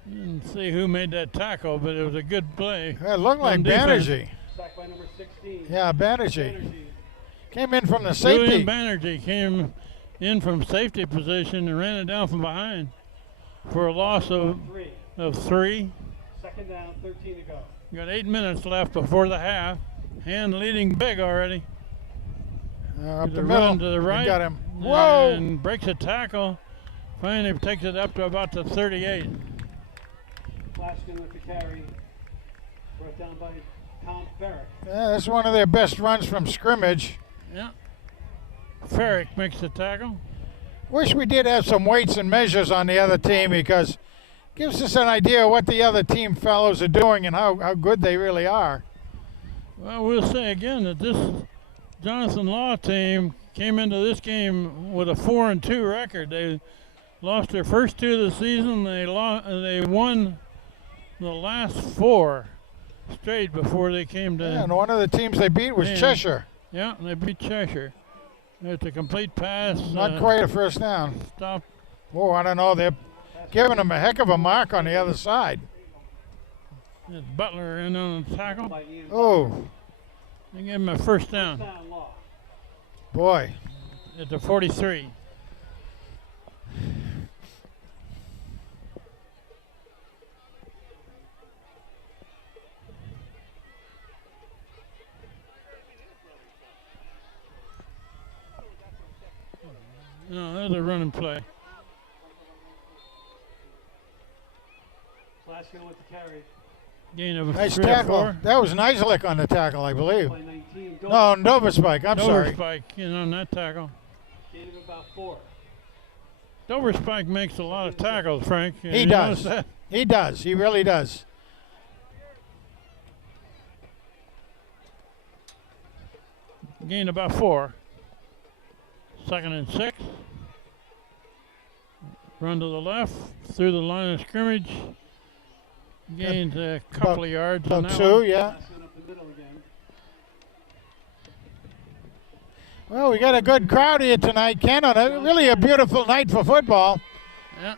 Didn't see who made that tackle, but it was a good play. It looked like On defense. Banerjee. Sacked by number 16. Yeah, Banerjee. Banerjee. Came in from the Julian safety. Banerjee came in from safety position and ran it down from behind for a loss of 3. Second down, 13 to go. Got 8 minutes left before the half. Hand leading big already. Up He's the a middle. run to the right. We got him. Whoa! And breaks a tackle. Finally takes it up to about the 38. Plaskin with the carry. Brought down by Tom Ferrick. Yeah, that's one of their best runs from scrimmage. Yeah. Ferrick makes the tackle. Wish we did have some weights and measures on the other team because gives us an idea of what the other team fellows are doing and how good they really are. Well, we'll say again that this Jonathan Law team came into this game with a 4-2 record. They lost their first 2 of the season. They won the last 4 straight before they came to. Yeah, and one of the teams they beat was Man. Cheshire. Yeah, they beat Cheshire. It's a complete pass. Not quite a first down. Stop. Oh, I don't know. They're giving them a heck of a mark on the other side. It's Butler in on the tackle. By Ian Oh, They gave him a first down Down Law. Boy. at the 43. No, there's a running play. Glasgow with the carry. Gain of Nice 3 or tackle. 4. That was Nizilik on the tackle, I believe. By 19. No, Novоспike. I'm Dover sorry. Spike in on that tackle. Gain of about 4. Dover Spike makes a lot of tackles, Frank. He You does. notice that? He does. He really does. Gain about 4. 2nd and 6. Run to the left through the line of scrimmage. Gains a couple of yards on About that 2, one. yeah. Glasgow up the middle again. Well, we got a good crowd here tonight, Ken. On a really a beautiful night for football. Yeah.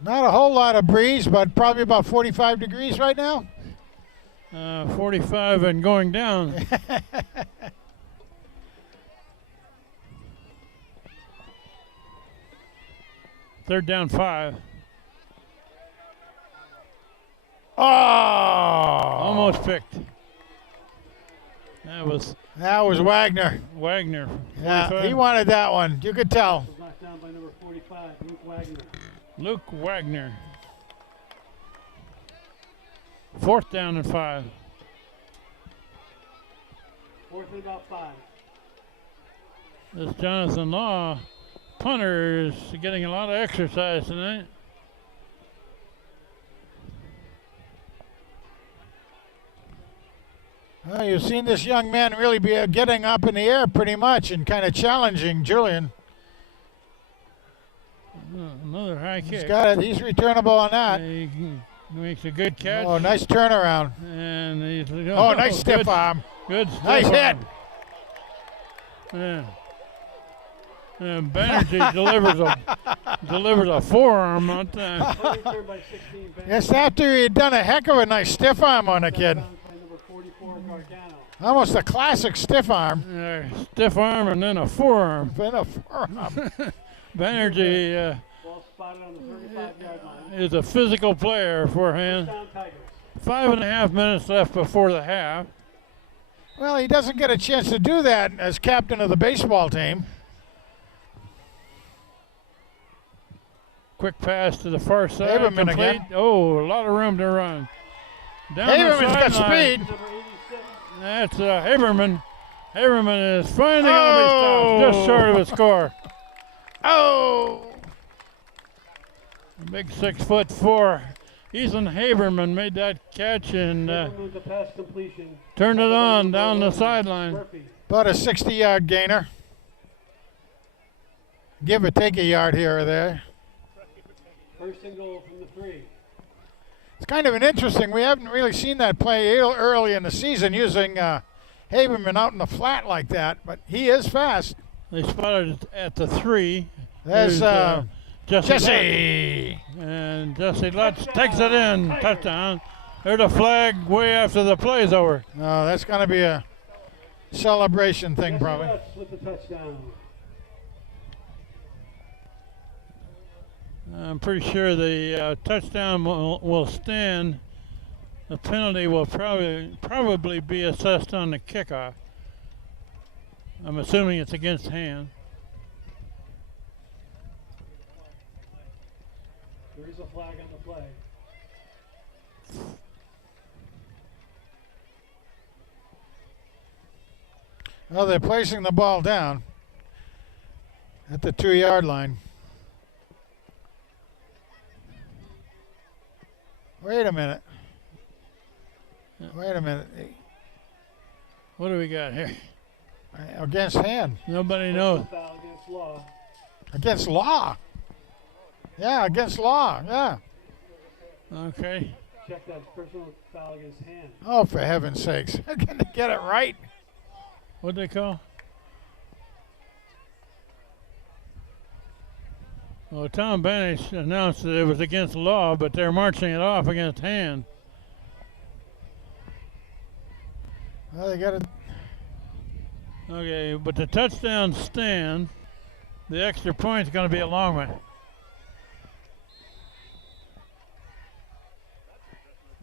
Not a whole lot of breeze, but probably about 45 degrees right now. 45 and going down. Third down 5. Oh! Almost picked. That was Wagner. Wagner. Yeah, 45. he wanted that one. You could tell. Was knocked down by number 45, Luke Wagner. Luke Wagner. 4th down and 5. 4th and about 5. This Jonathan Law punter is getting a lot of exercise tonight. Well, you've seen this young man really be getting up in the air pretty much and kind of challenging Julian. Another high He's kick. got it. He's returnable on that. He makes a good catch. Oh, nice turnaround. And he's Oh, nice stiff good, arm. Good stiff Nice hit. arm. Yeah. And Banerjee delivers a forearm on time. Return by 16. Yes, after he had done a heck of a nice stiff arm on the kid. By number 44, Gargano. Almost a classic stiff arm. Stiff arm and then a forearm. Been a forearm. Banerjee Ball spotted on the 35-yard line. is a physical player forehand. Down Tigers. 5.5 minutes left before the half. Well, he doesn't get a chance to do that as captain of the baseball team. Quick pass to the far side. Haberman complete. again. Oh, a lot of room to run. Down the Haberman's got sideline. speed. Number 86. That's Haberman. Haberman is finally going to be stopped just short of a score. Oh! Big 6'4" Ethan Haberman made that catch and Haberman, the pass completion. turned it on down the sideline. Murphy. About a 60-yard gainer. Give or take a yard here or there. First and goal from the 3. It's kind of an interesting. We haven't really seen that play early in the season using Haberman out in the flat like that, but he is fast. They spotted it at the 3. There's Jesse. Jesse. And Jesse Lutz takes it in. Touchdown. There's a flag way after the play's over. No, that's going to be a celebration thing probably. Lutz with the touchdown. I'm pretty sure the touchdown will stand. The penalty will probably be assessed on the kickoff. I'm assuming it's against hand. There is a flag on the play. Well, they're placing the ball down at the 2-yard line. Wait a minute. Wait a minute. What do we got here? Against hand. Nobody knows. Foul against Law. Against law. Yeah, against law. Yeah. Okay. Check that personal foul against hand. Oh, for heaven's sakes. I'm going to get it right. What'd they call? Well, Tom Banish announced that it was against law, but they're marching it off against hand. Well, they got it. Okay, but the touchdown stand, the extra point's going to be a long one.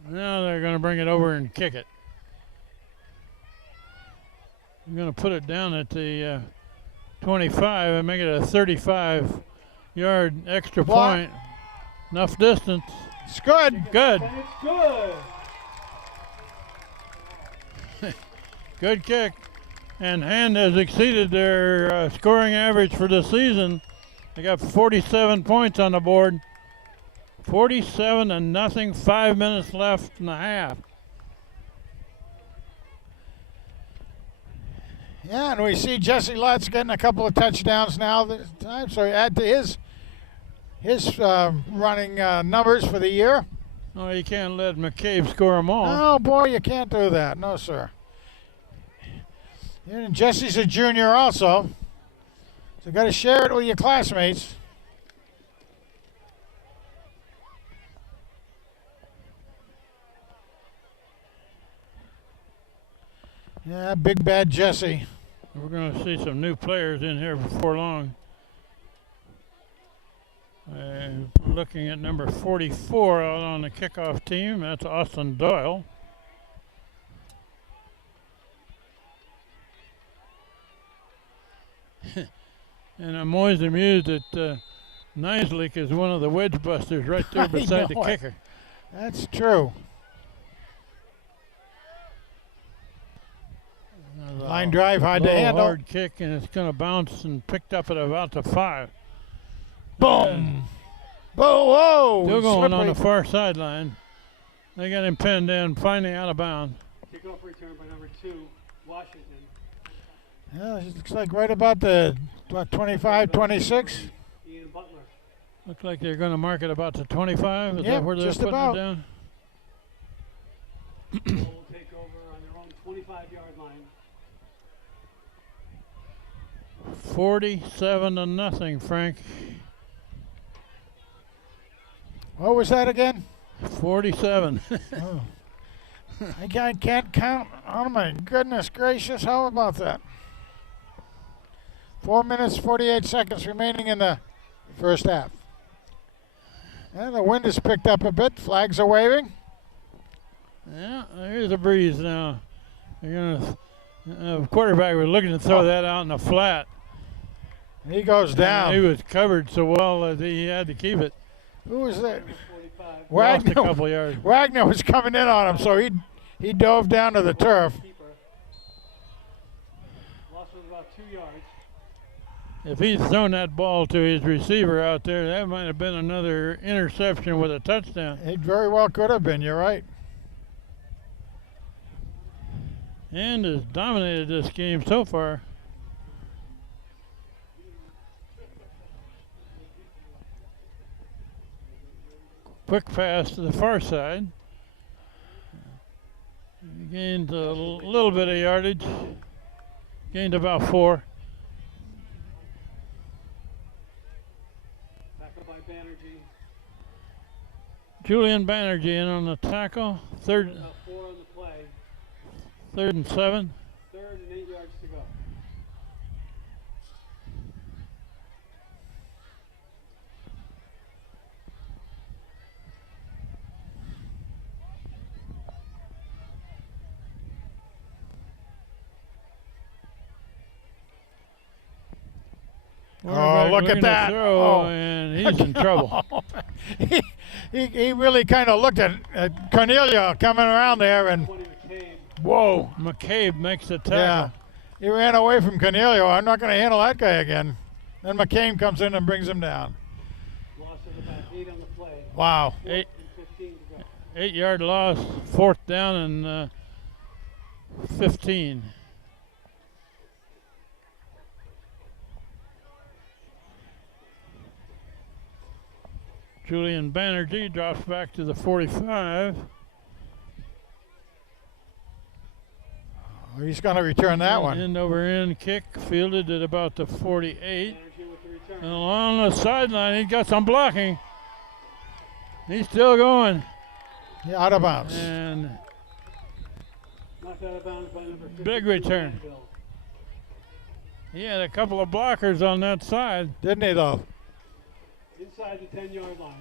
Now they're going to bring it over and kick it. I'm going to put it down at the 25 and make it a 35-yard extra Block. point. Enough distance. It's good. Good. And it's good. Good kick. And Hand has exceeded their scoring average for the season. They got 47 points on the board. 47-0, 5 minutes left in the half. Yeah, and we see Jesse Lutz getting a couple of touchdowns now this time. So add to his running numbers for the year. Oh, you can't let McCabe score them all. Oh, boy, you can't do that. No, sir. And Jesse's a junior also. So you got to share it with your classmates. Yeah, big bad Jesse. We're going to see some new players in here before long. Looking at number 44 out on the kickoff team. That's Austin Doyle. And I'm always amused that Nisley is one of the wedge busters right there beside the know it. kicker. That's true. Line drive, hard to Low, handle. hard kick, and it's going to bounce and picked up at about the 5. Boom. Whoa, whoa. Still going on slippery. the far sideline. They got him pinned in, finally out of bounds. Kickoff return by number 2, Washington. Yeah, it looks like right about the 25, 26. Ian Butler. Looks like they're going to mark it about the 25. Is Yep, that where they're just putting about. it down? Will take over on their own 25-yard line. 47-0, Frank. What was that again? 47. Oh. I can't count. Oh, my goodness gracious. How about that? 4 minutes, 48 seconds remaining in the first half. And the wind has picked up a bit. Flags are waving. Yeah, here's a breeze now. They're gonna. Quarterback was looking to throw that out in the flat. He goes down. He was covered so well that he had to keep it. Who was that? 45. Lost a Wagner. couple yards. Wagner was coming in on him, so he dove down to the turf. Keeper. Lost was about 2 yards. If he'd thrown that ball to his receiver out there, that might have been another interception with a touchdown. It very well could have been. You're right. And has dominated this game so far. Quick pass to the far side. Gained a little bit of yardage. Gained about 4. Tackled by Banerjee. Julian Banerjee in on the tackle. Third About 4 on the play. and 7. 3rd and 8 yards to go. Oh, look at Looking to that. throw, Oh. and he's in trouble. he really kind of looked at Cornelia coming around there, and 20 McCabe. whoa. McCabe makes the tackle. Yeah. He ran away from Cornelio. I'm not going to handle that guy again. Then McCain comes in and brings him down. Loss of about 8 on the play. Wow. 4th and 15 to go. 8-yard loss, 4th down and 15. Julian Banerjee drops back to the 45. He's going to return that one. End over end kick, fielded at about the 48. Banerjee with the return. And along the sideline, he's got some blocking. He's still going. Yeah, out of bounds. And Knocked out of bounds by number 52. Big return. Manville. He had a couple of blockers on that side. Didn't he, though? Inside the 10-yard line.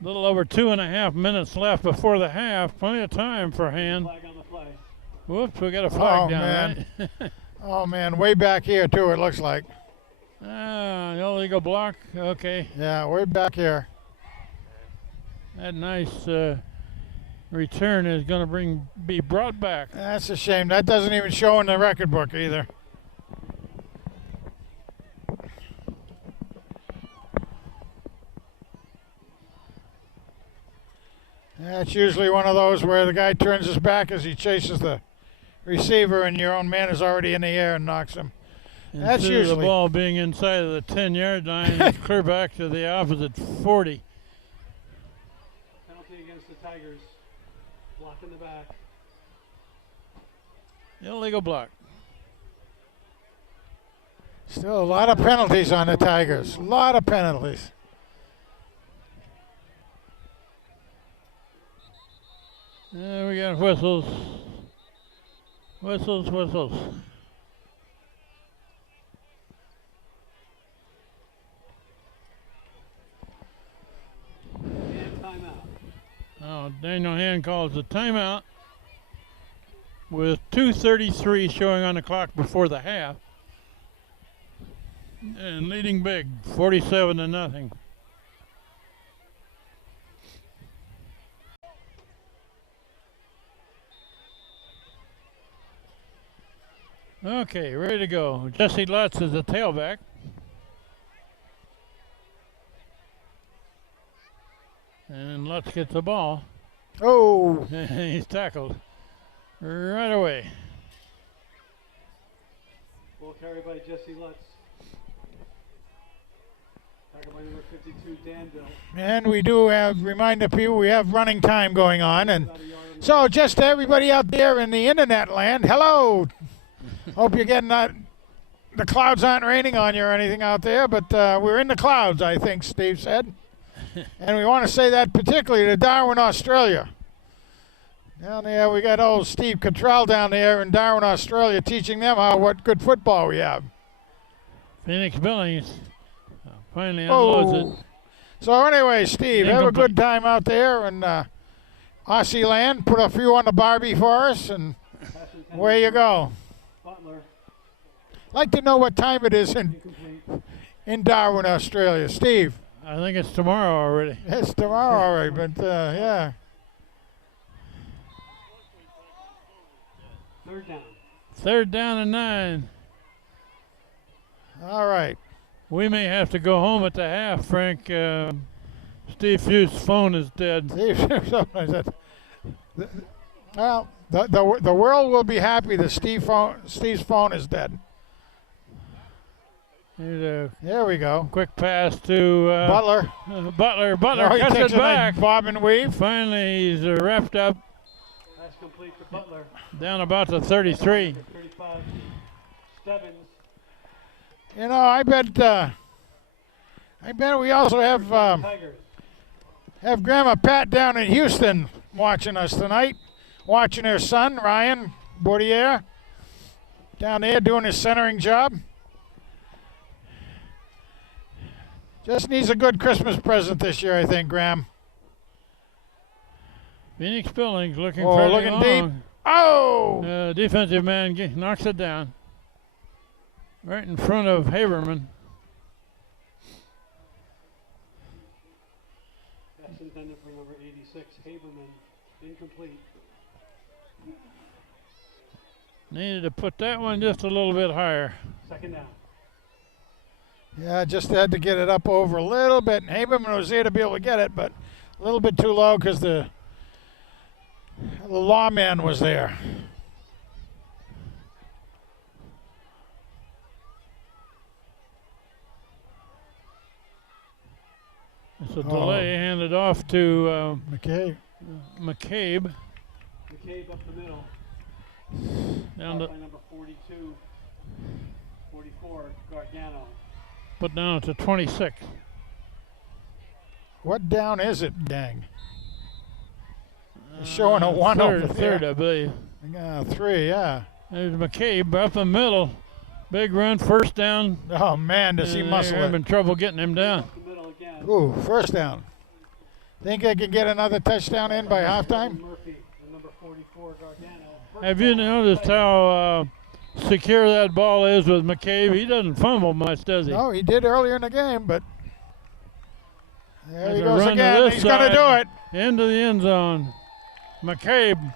A little over 2.5 minutes left before the half. Plenty of time for Hand. Flag on the play. Whoops, we got a flag Oh, down, man. right? Oh, man, way back here, too, it looks like. Illegal block. Okay. Yeah, way back here. That nice return is going to be brought back. That's a shame. That doesn't even show in the record book either. That's usually one of those where the guy turns his back as he chases the receiver and your own man is already in the air and knocks him. That's Instead of usually. the ball being inside of the 10-yard line, it's clear back to the opposite 40. Penalty against the Tigers. Block in the back. Illegal block. Still a lot of penalties on the Tigers. A lot of penalties. We got whistles. Whistles, whistles. And timeout. Oh, Daniel Hand calls a timeout with 2:33 showing on the clock before the half. And leading big, 47-0. Okay, ready to go. Jesse Lutz is the tailback. And Lutz gets the ball. Oh, He's tackled right away. Ball carried by Jesse Lutz. Tackled by number 52, Danville. and we do have, remind the people, we have running time going on. And About a yard on the so just to everybody out there in the internet land, hello. Hope you're getting that. The clouds aren't raining on you or anything out there, but we're in the clouds, I think Steve said. And we want to say that particularly to Darwin, Australia. Down there, we got old Steve Cottrell down there in Darwin, Australia, teaching them what good football we have. Phoenix Billings finally unloads Oh. it. So anyway, Steve, have a Incomplete. good time out there in Aussie land. Put a few on the Barbie for us, and pass intended away you go. Butler. Like to know what time it is Incomplete. in Darwin, Australia. Steve, I think it's tomorrow already. it's tomorrow, all right, but yeah. Third down. 3rd down and 9. All right. We may have to go home at the half, Frank. Steve Fuse's phone is dead. Well, the world will be happy that Steve's phone is dead. Here's a There we go. quick pass to Butler. Butler. Butler Oh, he cuts takes it a back. nice bob and weave. Finally, he's wrapped up Pass complete to Butler. down about the 33. Number 35, Stebbins. You know, I bet we also have Tigers. Grandma Pat down in Houston watching us tonight, watching her son Ryan Baudier down there doing his centering job. Just needs a good Christmas present this year, I think, Graham. Phoenix Billings looking Oh, fairly looking long. deep. Oh! Defensive man knocks it down. Right in front of Haberman. Pass intended for number 86, Haberman. Incomplete. Needed to put that one just a little bit higher. Second down. Yeah, just had to get it up over a little bit. And Haberman was there to be able to get it, but a little bit too low because the lawman was there. It's a delay handed off to McKay. McCabe. McCabe up the middle. Down Followed to, by number 42, 44, Gargano. put down to 26. What down is it, gang? It's showing a one third, over there. Third, I believe. 3, yeah. There's McCabe up the middle. Big run, first down. Oh, man, does he muscle They're it. having trouble getting him down. Up the middle again. Ooh, first down. Think they can get another touchdown in by halftime? Murphy, and number 44, Gargano. Have you noticed how secure that ball is with McCabe? He doesn't fumble much, does he? No, he did earlier in the game, but there There's he a goes run to again. this He's going to do side. it. Into the end zone. McCabe,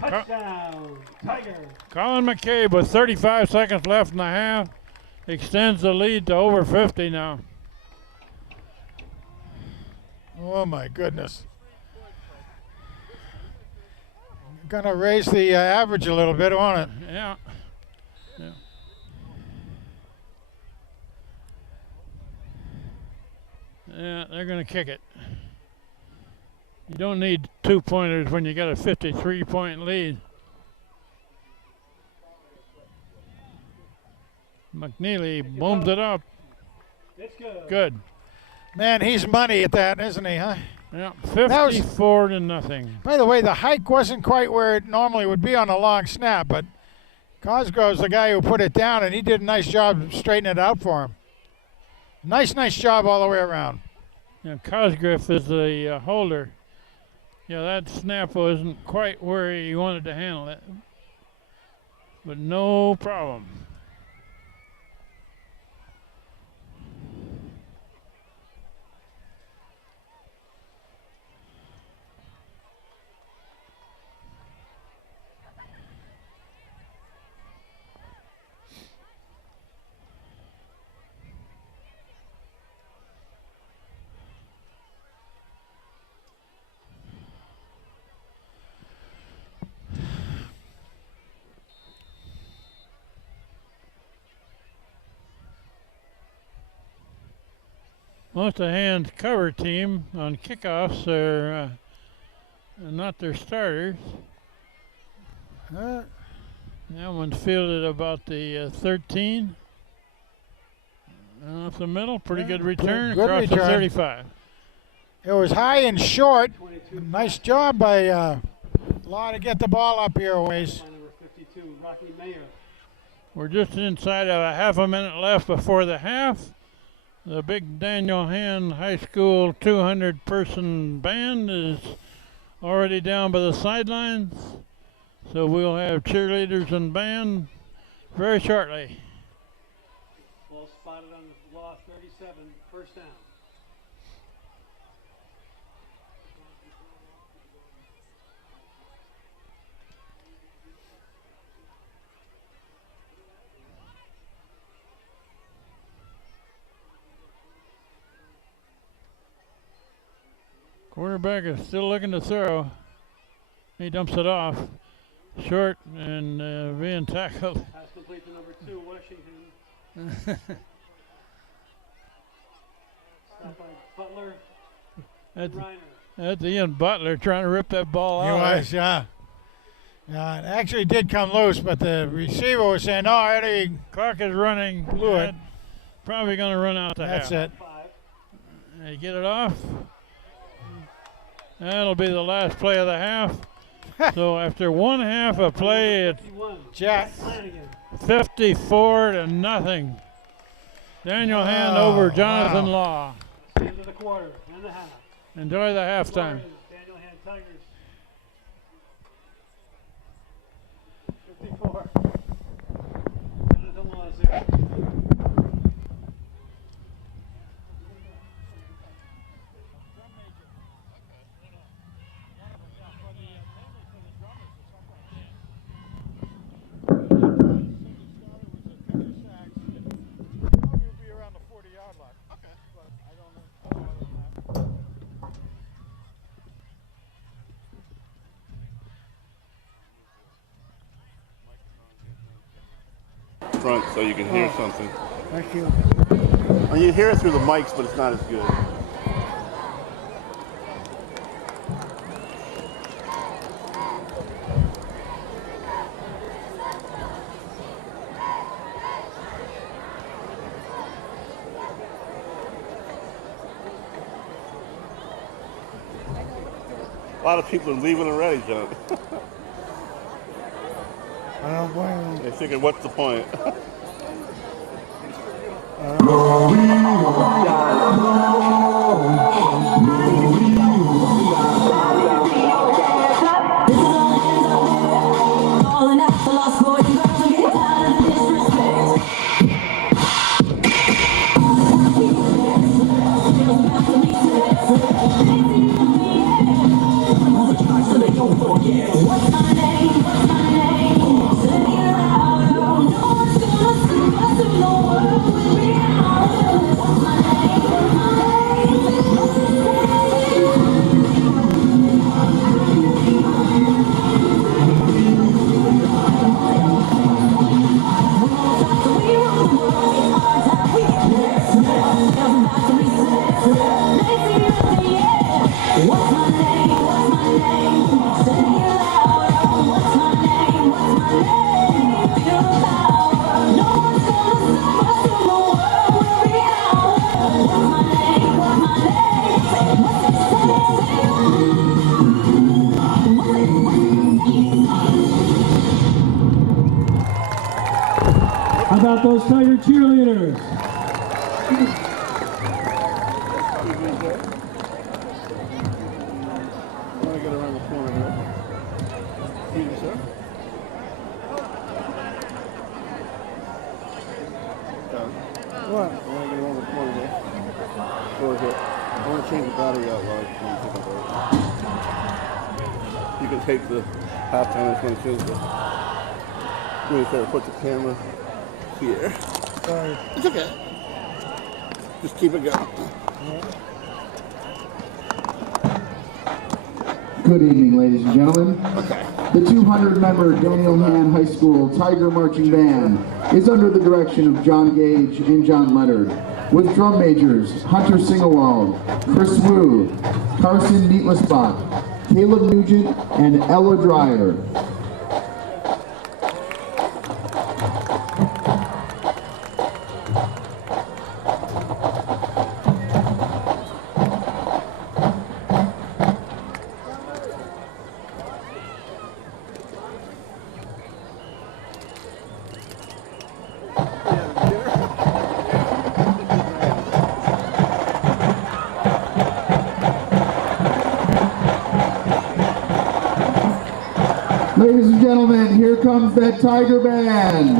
Touchdown, Tiger. Colin McCabe with 35 seconds left in the half. Extends the lead to over 50 now. Oh, my goodness. Going to raise the average a little bit, won't it? Yeah. Yeah. Yeah, they're going to kick it. You don't need 2-pointers when you got a 53-point lead. McNeely booms it up. It's good. Good. Man, he's money at that, isn't he, huh? Yeah, was- 54 to nothing. By the way, the hike wasn't quite where it normally would be on a long snap, but Cosgrove's the guy who put it down, and he did a nice job straightening it out for him. Nice job all the way around. Yeah, Cosgrove is the holder. Yeah, that snap wasn't quite where he wanted to handle it, but no problem. Most of the Hands cover team on kickoffs are not their starters. Uh, That one's fielded about the 13. Off the middle, pretty Yeah, good return good across the return. 35. it was high and short. 22. Nice job by Law to get the ball up here a ways. By number 52, Rocky Mayer. We're just inside of a half a minute left before the half. The big Daniel Hand High School 200-person band is already down by the sidelines. So we'll have cheerleaders and band very shortly. Ball spotted on the Law 37, first down. Quarterback is still looking to throw. He dumps it off. Short and being tackled. Pass complete to number 2, Washington. Stopped by Butler At, and Reiner. at the end, Butler trying to rip that ball He out. was, yeah. Yeah, it actually did come loose, but the receiver was saying, no, I already Clock is running. blew it. Probably going to run out the That's half. it. 5. They get it off. That'll be the last play of the half. So after one half of play, it's 51, Jack. Flanagan. 54 to nothing. Daniel Hand Oh, over Jonathan wow. Law. It's the end of the quarter and the half. Enjoy the halftime. Score is Daniel Hand Tigers. 54. Jonathan Law 0. Front so you can hear something. Thank you. And you hear it through the mics, but it's not as good. A lot of people are leaving already, John. I don't blame him. They figured, what's the point? Calling out the lost boys and girls and get tired of the disrespect. So they don't forget. What's my name? What's my name? Sing it louder. No one's gonna see us in the world with me out. What's my name? What's my name? What's my name? What's my name? Say it louder. What's my name? What's my name? Feel the power. No one's gonna stop us in the world. We'll be out. What's my name? What's my name? Say what's it? How about those Tiger cheerleaders? I want to get around the corner here. Excuse me, sir. What? I want to get around the corner here. Or is it? I want to change the battery out while you can take the halftime. I just want to change the. Really fair. Put the camera here. Sorry. It's okay. Just keep it going. Good evening, ladies and gentlemen. The 200-member Daniel Hand High School Tiger Marching Band is under the direction of John Gage and John Leonard, with drum majors Hunter Singewald, Chris Wu, Carson Neatlisbach, Caleb Nugent, and Ella Dreyer. Ladies and gentlemen, here comes that Tiger Band.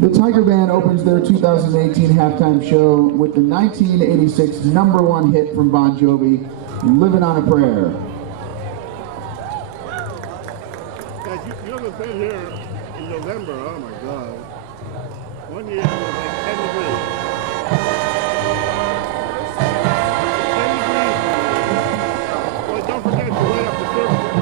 The Tiger Band opens their 2018 halftime show with the 1986 #1 hit from Bon Jovi, Living on a Prayer. Guys, you haven't been here in November. Oh my God. One year it was like 10 degrees. 10 degrees. Well, don't forget to light up the surface.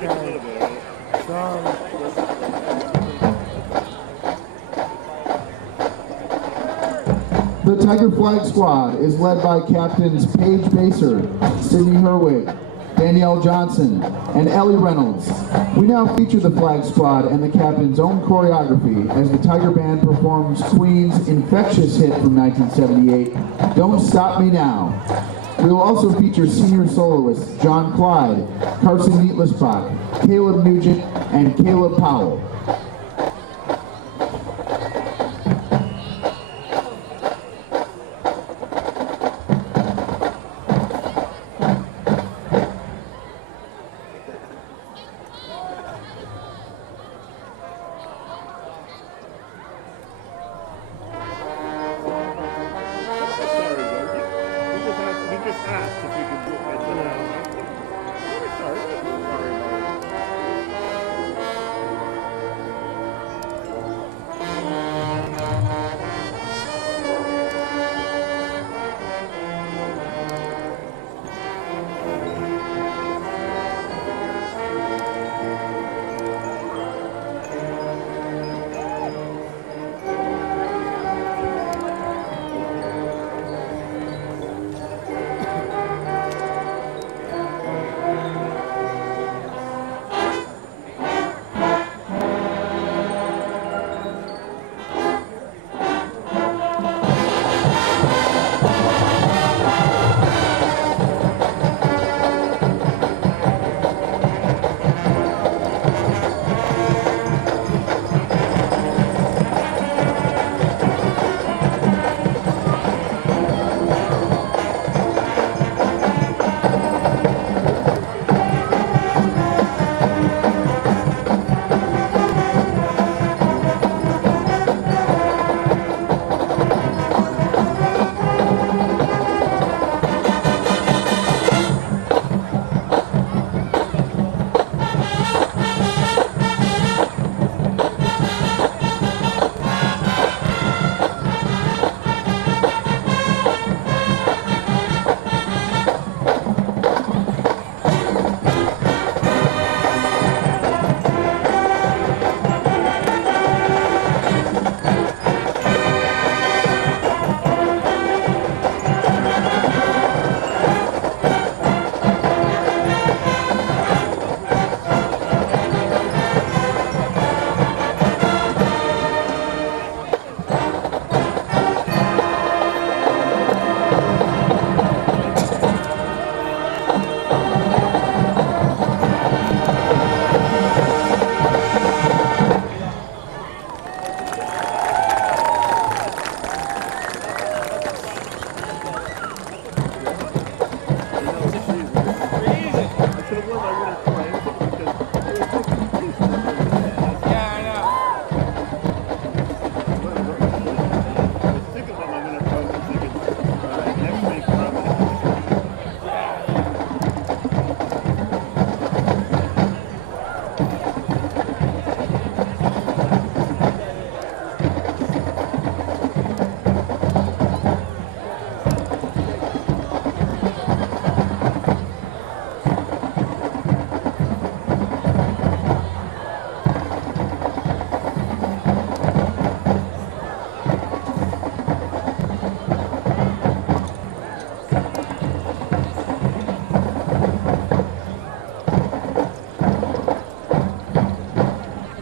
Okay. Sorry. The Tiger Flag Squad is led by Captains Paige Baser, Sydney Herwig, Danielle Johnson, and Ellie Reynolds. We now feature the Flag Squad and the captain's own choreography as the Tiger Band performs Queen's infectious hit from 1978, Don't Stop Me Now. We will also feature senior soloists John Clyde, Carson Neatlisbach, Caleb Nugent, and Caleb Powell. He just asked if we could do it. I said, no. Sorry about it.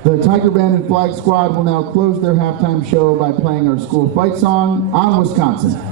The Tiger Band and Flag Squad will now close their halftime show by playing our school fight song, On Wisconsin.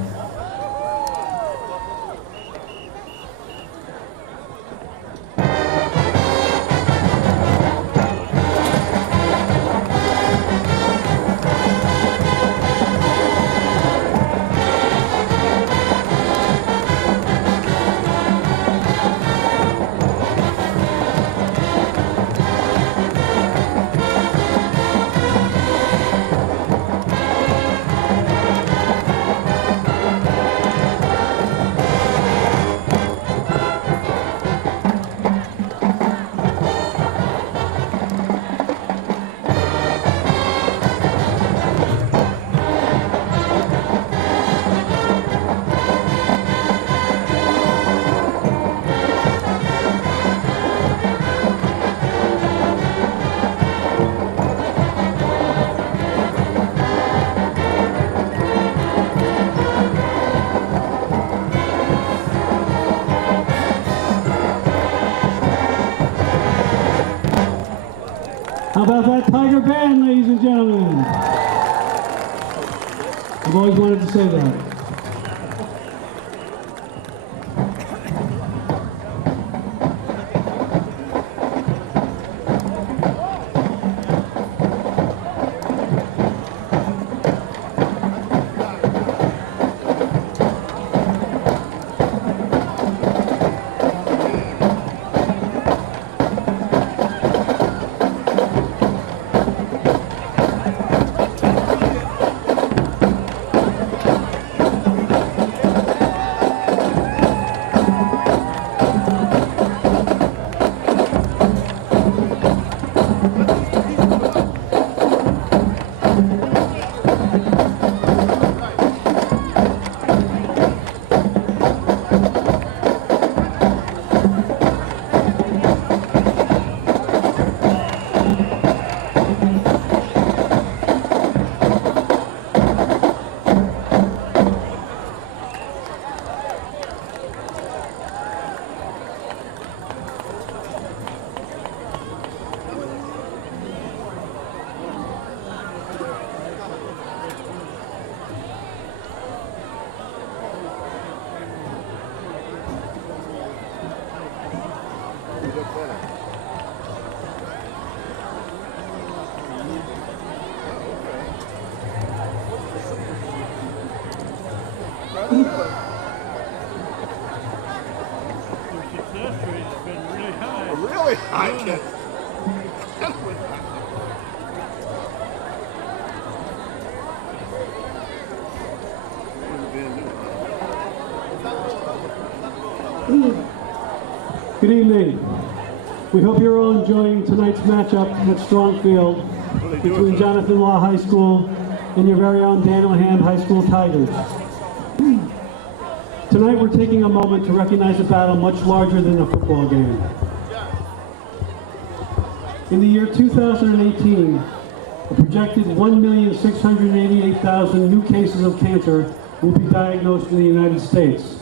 How about that Tiger Band, ladies and gentlemen? I've always wanted to say that. Your success rate has been really high. Really? I can't. Good evening. We hope you're all enjoying tonight's matchup at Strong Field between Jonathan Law High School and your very own Daniel Hand High School Tigers. Tonight we're taking a moment to recognize a battle much larger than a football game. In the year 2018, a projected 1,688,000 new cases of cancer will be diagnosed in the United States.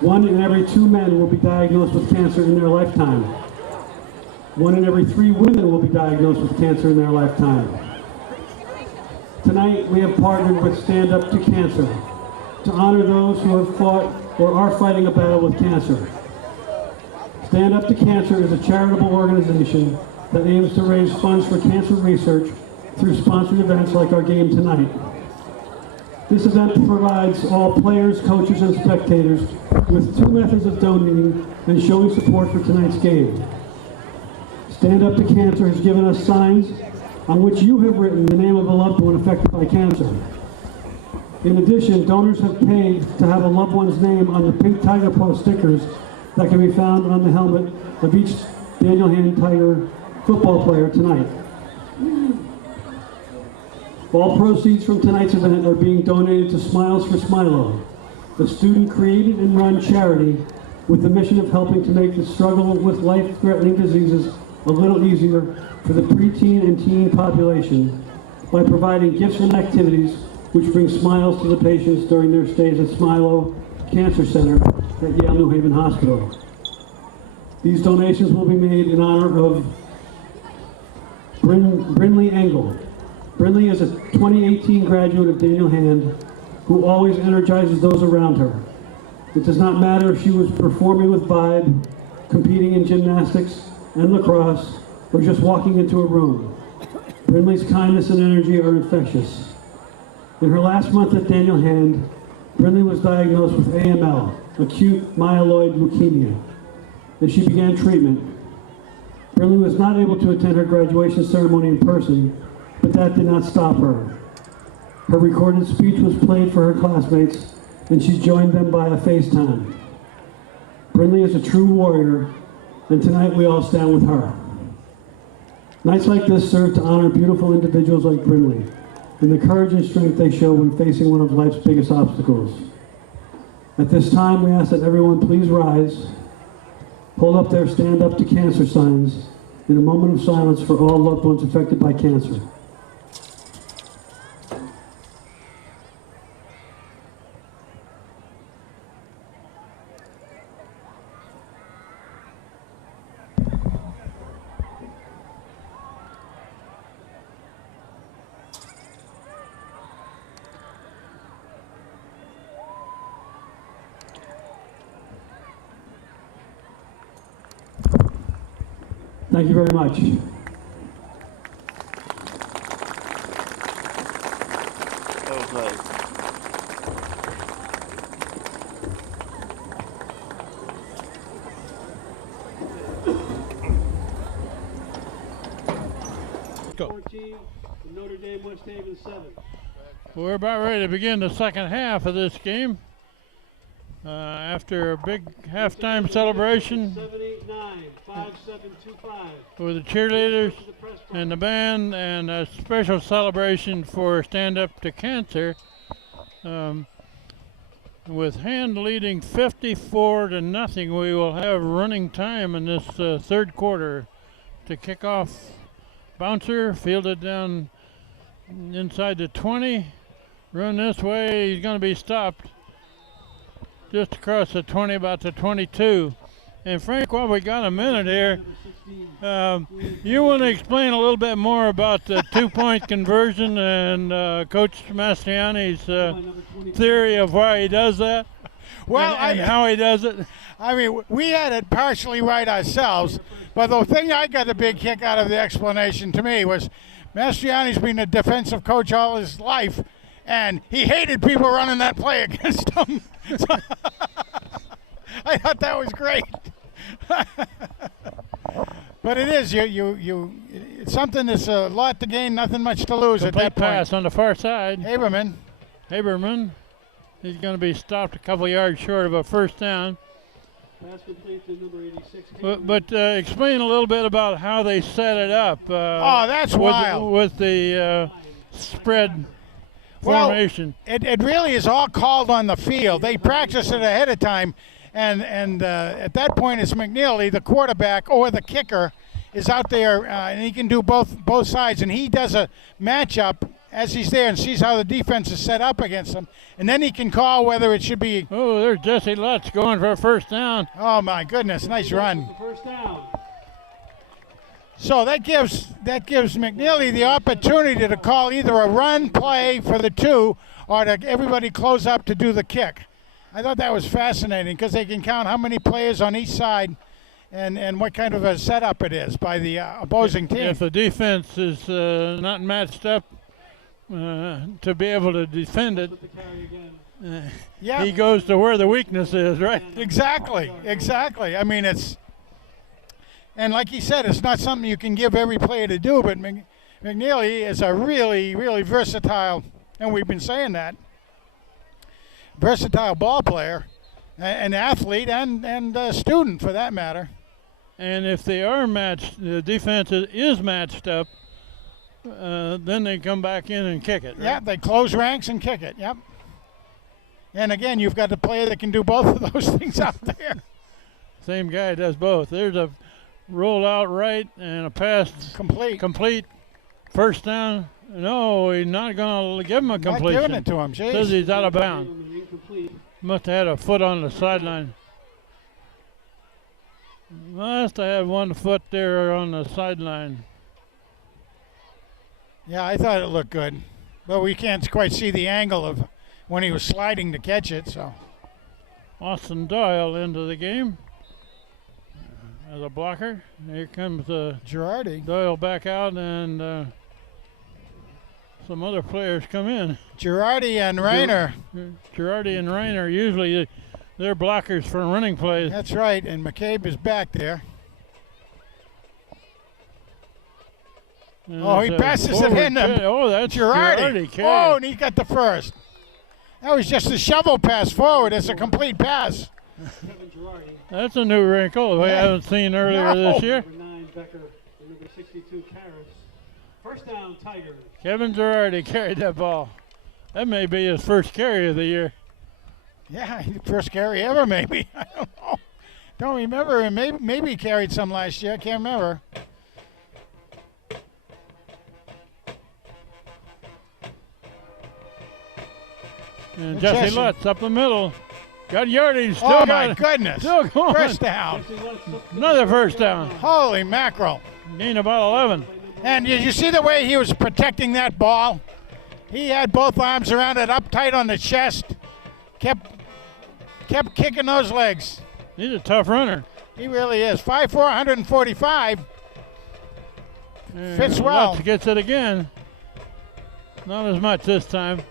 1 in every 2 men will be diagnosed with cancer in their lifetime. 1 in every 3 women will be diagnosed with cancer in their lifetime. Tonight, we have partnered with Stand Up to Cancer to honor those who have fought or are fighting a battle with cancer. Stand Up to Cancer is a charitable organization that aims to raise funds for cancer research through sponsored events like our game tonight. This event provides all players, coaches, and spectators with 2 methods of donating and showing support for tonight's game. Stand Up to Cancer has given us signs on which you have written the name of a loved one affected by cancer. In addition, donors have paid to have a loved one's name on the pink Tiger Paw stickers that can be found on the helmet of each Daniel Hand Tiger football player tonight. All proceeds from tonight's event are being donated to Smiles for Smilo, a student-created and run charity with the mission of helping to make the struggle with life-threatening diseases a little easier for the preteen and teen population by providing gifts and activities which bring smiles to the patients during their stays at Smilo Cancer Center at Yale New Haven Hospital. These donations will be made in honor of Brinley Engel. Brinley is a 2018 graduate of Daniel Hand who always energizes those around her. It does not matter if she was performing with Vibe, competing in gymnastics and lacrosse, or just walking into a room. Brinley's kindness and energy are infectious. In her last month at Daniel Hand, Brinley was diagnosed with AML, acute myeloid leukemia, and she began treatment. Brinley was not able to attend her graduation ceremony in person, but that did not stop her. Her recorded speech was played for her classmates, and she joined them via FaceTime. Brinley is a true warrior, and tonight we all stand with her. Nights like this serve to honor beautiful individuals like Brinley and the courage and strength they show when facing one of life's biggest obstacles. At this time, we ask that everyone please rise, hold up their Stand Up to Cancer signs in a moment of silence for all loved ones affected by cancer. Thank you very much. That was nice. Go. 14, Notre Dame, West Haven 7. We're about ready to begin the second half of this game. After a big halftime celebration 789, 5725. with the cheerleaders and the band, and a special celebration for Stand Up to Cancer, with Hand leading 54-0, we will have running time in this third quarter to kick off. Bouncer fielded down inside the 20. Run this way, he's going to be stopped just across the 20, about the 22. And Frank, while we got a minute here, you want to explain a little bit more about the two-point conversion and Coach Mastriani's theory of why he does that? Well, and how he does it? I mean, we had it partially right ourselves, but the thing I got a big kick out of the explanation to me was Mastriani's been a defensive coach all his life, and he hated people running that play against him. So I thought that was great. But it is it's something that's a lot to gain, nothing much to lose Complete at that point. pass on the far side. Haberman. He's going to be stopped a couple yards short of a first down. Pass complete to number 86. But explain a little bit about how they set it up. Oh, that's wild. With the spread formation. It really is all called on the field. They practice it ahead of time, and at that point it's McNeely, the quarterback or the kicker, is out there, and he can do both sides, and he does a matchup as he's there and sees how the defense is set up against him, and then he can call whether it should be. Oh, there's Jesse Lutz going for a first down. Oh my goodness, nice run. First down. So that gives McNeely the opportunity to call either a run play for the two or to everybody close up to do the kick. I thought that was fascinating because they can count how many players on each side and what kind of a setup it is by the opposing team. If the defense is not matched up to be able to defend it, Yeah, he goes to where the weakness is, right? exactly. I mean, and like he said, it's not something you can give every player to do, but McNeely is a really, really versatile, and we've been saying that, versatile ball player, an athlete, and a student for that matter. And if they are matched, the defense is matched up, then they come back in and kick it. Right? Yeah, they close ranks and kick it, yep. And again, you've got a player that can do both of those things out there. Same guy does both. There's a roll out right and a pass complete. First down. No, he's not going to give him a completion. Not giving it to him, Says jeez. he's out of bounds. Must have had a foot on the sideline. Must have had 1 foot there on the sideline. Yeah, I thought it looked good. But we can't quite see the angle of when he was sliding to catch it, so. Austin Doyle into the game as a blocker. Here comes Girardi. Doyle back out, and some other players come in. Girardi and Reiner. Girardi and Reiner, usually they're blockers for running plays. That's right, and McCabe is back there. And Oh, he it's a passes it forward in. kick. Oh, that's Girardi. Carey. Oh, and he got the first. That was just a shovel pass forward. It's a complete pass. Kevin Girardi. That's a new wrinkle we Yeah. haven't seen earlier this year. Number 9, Becker. And number 62, Karras. First down, Tigers. Kevin Girardi carried that ball. That may be his first carry of the year. Yeah, first carry ever, maybe. I don't know. Don't remember. And maybe he carried some last year. I can't remember. And And Jesse Jesse. Lutz up the middle. Got yardage. Still Oh, got my it. goodness. Still going. First down. Another first down. Holy mackerel. Gain about 11. And you see the way he was protecting that ball? He had both arms around it, up tight on the chest. Kept kicking those legs. He's a tough runner. He really is. 5'4", 145. Fits well. Lutz gets it again. Not as much this time.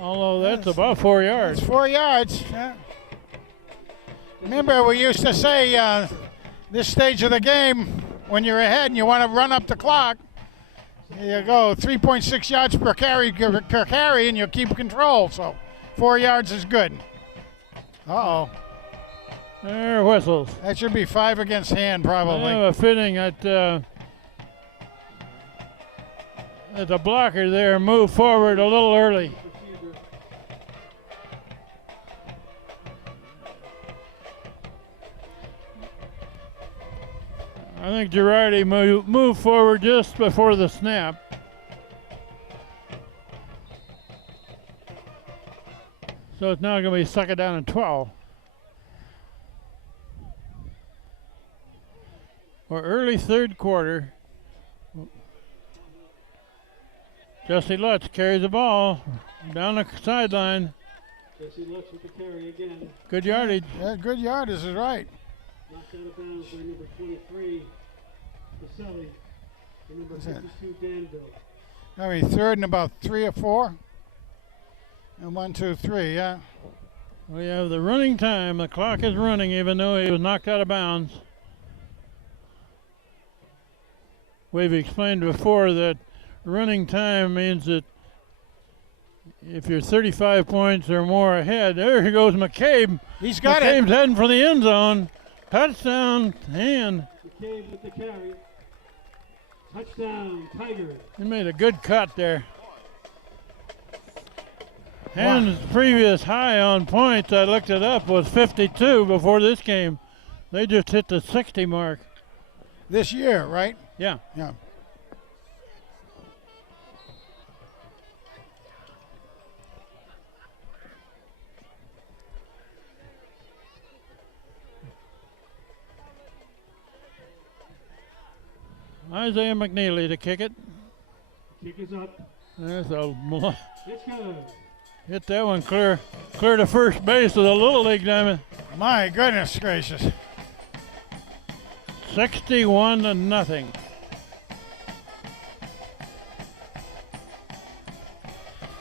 Although that's about 4 yards. It's 4 yards. Yeah. Remember, we used to say this stage of the game, when you're ahead and you want to run up the clock, you go 3.6 yards per carry, and you keep control. So 4 yards is good. Uh-oh. There are whistles. That should be 5 against hand, I probably. have a feeling that the blocker there moved forward a little early. I think Girardi moved forward just before the snap. So it's now going to be second down and 12. Or early third quarter. Jesse Lutz carries the ball down the sideline. Jesse Lutz with the carry again. Good yardage. Yeah, good yardage is right. Knocked out of bounds by number 23, Pacelli. And number 52, Danville. I mean, third and about 3 or 4. And 1, 2, 3, yeah. We have the running time. The clock is running even though he was knocked out of bounds. We've explained before that running time means that if you're 35 points or more ahead, there goes McCabe. He's got McCabe's it. heading for the end zone. Touchdown, hand. McCabe with the carry. Touchdown, Tigers. He made a good cut there. Hand's previous high on points, I looked it up, was 52 before this game. They just hit the 60 mark. This year, right? Yeah. Yeah. Isaiah McNeely to kick it. Kick is up. There's a It's good. hit that one clear to first base with a little league diamond. My goodness gracious. 61-0.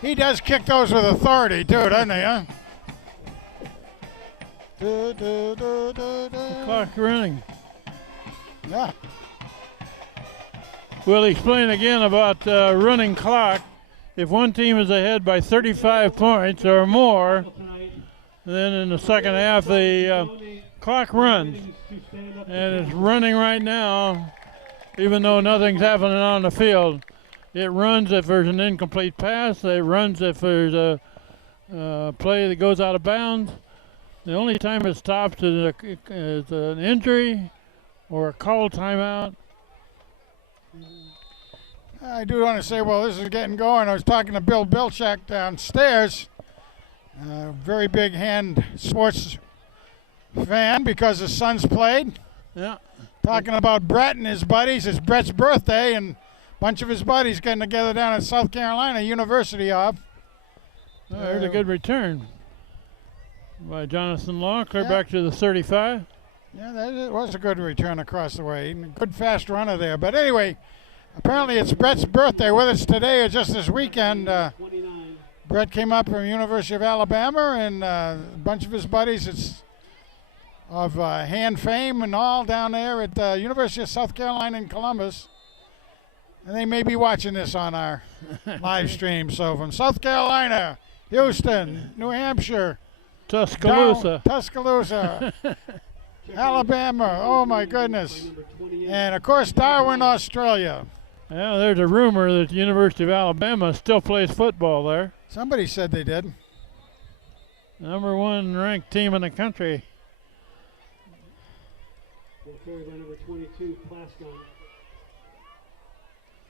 He does kick those with authority, too, doesn't he, huh? Do, do, do, do, do. Clock running. Yeah. We'll explain again about running clock. If one team is ahead by 35 points or more, then in the second half the clock runs. And it's running right now, even though nothing's happening on the field. It runs if there's an incomplete pass. It runs if there's a play that goes out of bounds. The only time it stops is an injury or a call timeout. I do want to say, well, this is getting going. I was talking to Bill Bilchak downstairs. Very big hand sports fan because his son's played. Yeah. Talking about Brett and his buddies. It's Brett's birthday, and a bunch of his buddies getting together down at South Carolina University of. Oh, there's a good return by Jonathan Law. Clear Yeah. back to the 35. Yeah, that was a good return across the way. Good fast runner there. But anyway, apparently it's Brett's birthday, whether it's today or just this weekend. 29. Brett came up from University of Alabama, and a bunch of his buddies of hand fame and all down there at the University of South Carolina in Columbus. And they may be watching this on our live stream. So from South Carolina, Houston, New Hampshire, Tuscaloosa. Tuscaloosa, Alabama, oh my goodness. And of course Darwin, Australia. Yeah, there's a rumor that the University of Alabama still plays football there. Somebody said they did. Number 1 ranked team in the country. Will carry by number 22, Plascon.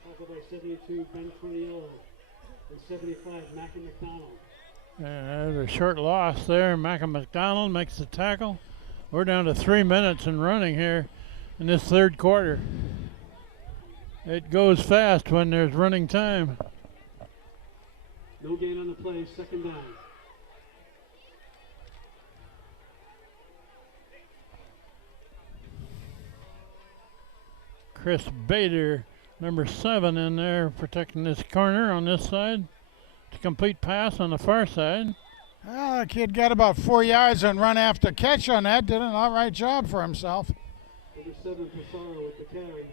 Tackled by 72, Ben Triniello. And 75, Mackie McDonald. There's a short loss there. Mackie McDonald makes the tackle. We're down to 3 minutes and running here in this third quarter. It goes fast when there's running time. No gain on the play, second down. Chris Bader, number 7, in there protecting this corner on this side. It's a complete pass on the far side. Well, the kid got about 4 yards and run after catch on that. Did an all right job for himself. Number 7, Pissarro with the carry.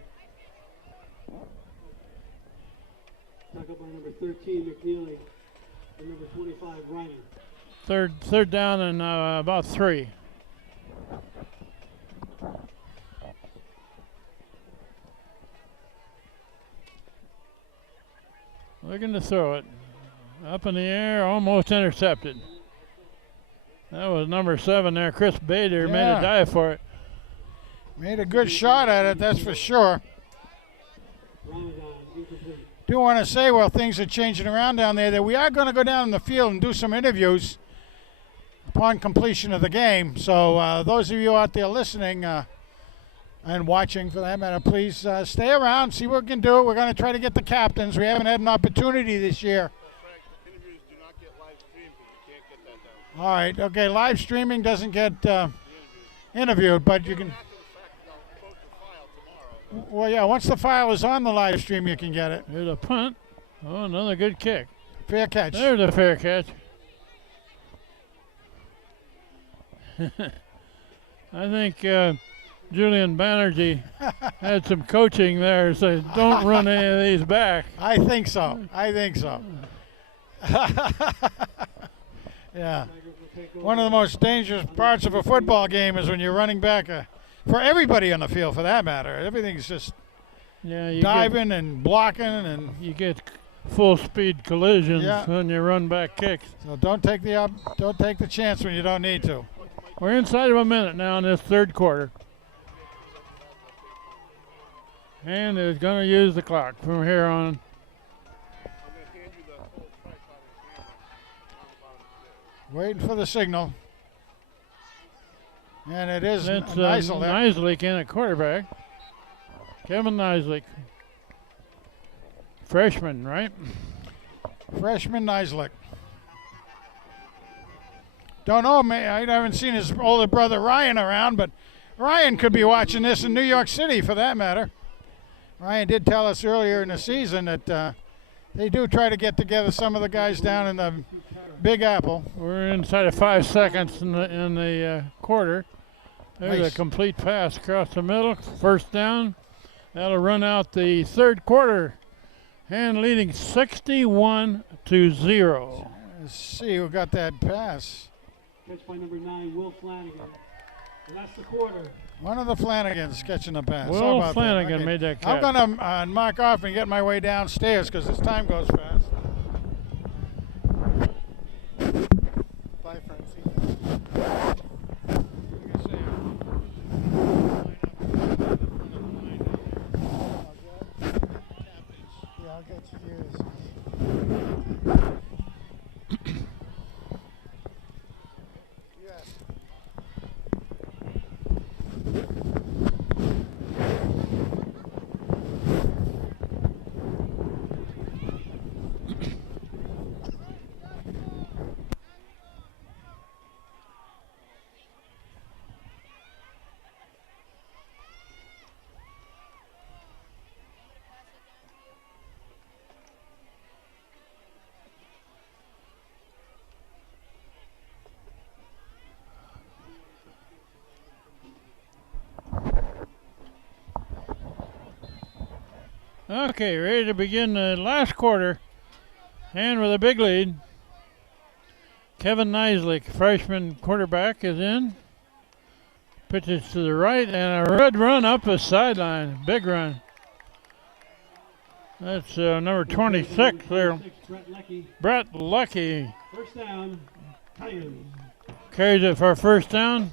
Tackled by number 13, McNeely. And number 25, Ryan. Third down and about 3. Looking to throw it. Up in the air, almost intercepted. That was number 7 there. Chris Bader made Yeah. a dive for it. Made a good shot at it, that's for sure. Ramadan, incomplete. Do want to say, while things are changing around down there, that we are going to go down in the field and do some interviews upon completion of the game. So those of you out there listening and watching, for that matter, please stay around, see what we can do. We're going to try to get the captains. We haven't had an opportunity this year. Frank, interviews do not get live streamed because you can't get that down. All right, okay, live streaming doesn't get interviewed, but you can. After the fact, they'll post the file tomorrow. Well, yeah, once the file is on the live stream, you can get it. There's a punt. Oh, another good kick. Fair catch. There's a fair catch. I think Julian Banerjee had some coaching there, so don't run any of these back. I think so. I think so. Yeah. One of the most dangerous parts of a football game is when you're running back, for everybody on the field, for that matter. Everything's just Yeah, you diving and blocking, and you get full speed collisions Yeah. when you run back kicks. so don't take the chance when you don't need to. We're inside of a minute now in this third quarter. And is going to use the clock from here on. I'm going to hand you the whole tripod and camera. Waiting for the signal. And it is It's Neisel there. Neislik in at quarterback. Kevin Neislik. Freshman, right? Freshman Neislik. Don't know, I haven't seen his older brother Ryan around, but Ryan could be watching this in New York City, for that matter. Ryan did tell us earlier in the season that they do try to get together some of the guys down in the Big Apple. We're inside of 5 seconds in the quarter. There's Nice. a complete pass across the middle. First down. That'll run out the third quarter. And leading 61-0. Let's see who got that pass. Catch by number 9, Will Flanagan. And that's the quarter. One of the Flanagans catching the pass. How Will about that? Flanagan Okay. made that I'm catch. going to mark off and get my way downstairs because this time goes fast. Bye, Francie. Yeah, I'll get yours. Yes. Okay, ready to begin the last quarter. And with a big lead. Kevin Neislik, freshman quarterback, is in. Pitches to the right and a red run up the sideline. Big run. That's number 26 there. Brett Leckie. Brett Lucky First down, Tigers. carries it for a first down.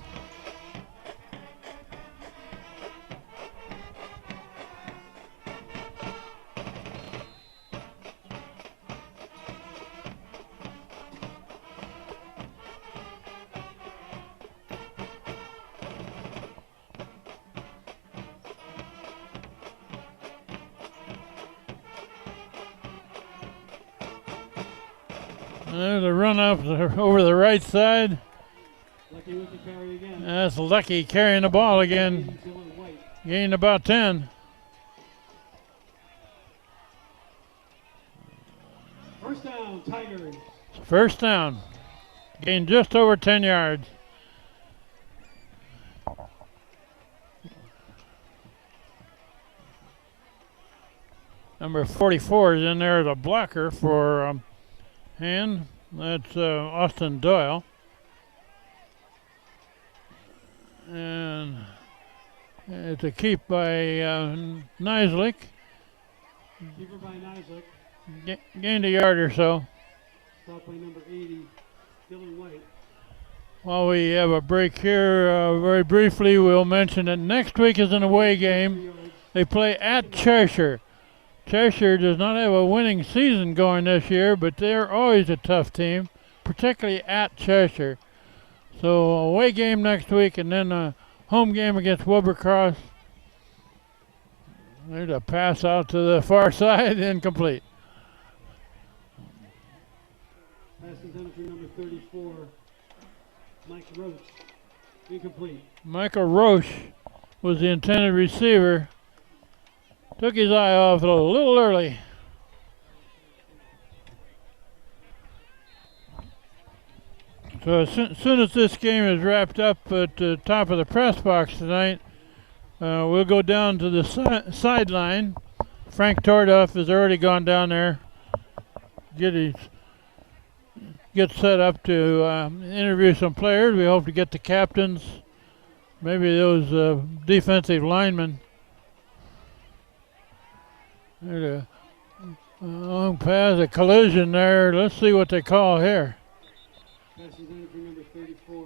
And there's a run up over the right side. Leckie with the carry again. That's Lucky carrying the ball again. Dylan White. Gained about 10. down, Tigers. First down. Gained just over 10 yards. Number 44 is in there as a blocker for Hand. That's Austin Doyle. And it's a keep by Nisley. Keeper by Nisley. Gained a yard or so. Stopped by number 80, Dylan White. While we have a break here, very briefly, we'll mention that next week is an away game. They play at Cheshire. Cheshire does not have a winning season going this year, but they're always a tough team, particularly at Cheshire. So away game next week, and then a home game against Wilbercross. There's a pass out to the far side, incomplete. Pass intended for number 34, Mike Roach. Incomplete. Michael Roche was the intended receiver. Took his eye off it a little early. So as soon as this game is wrapped up at the top of the press box tonight, we'll go down to the sideline. Frank Tordoff has already gone down there, get set up to interview some players. We hope to get the captains, maybe those defensive linemen. There's a long pass, a collision there. Let's see what they call here. Pass intended for number 34,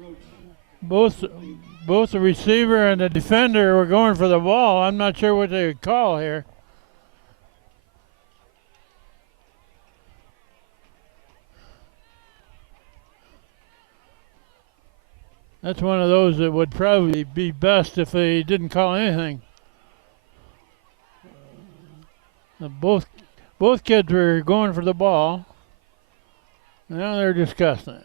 Roach. Both the receiver and the defender were going for the ball. I'm not sure what they would call here. That's one of those that would probably be best if they didn't call anything. Both kids were going for the ball. Now they're discussing it.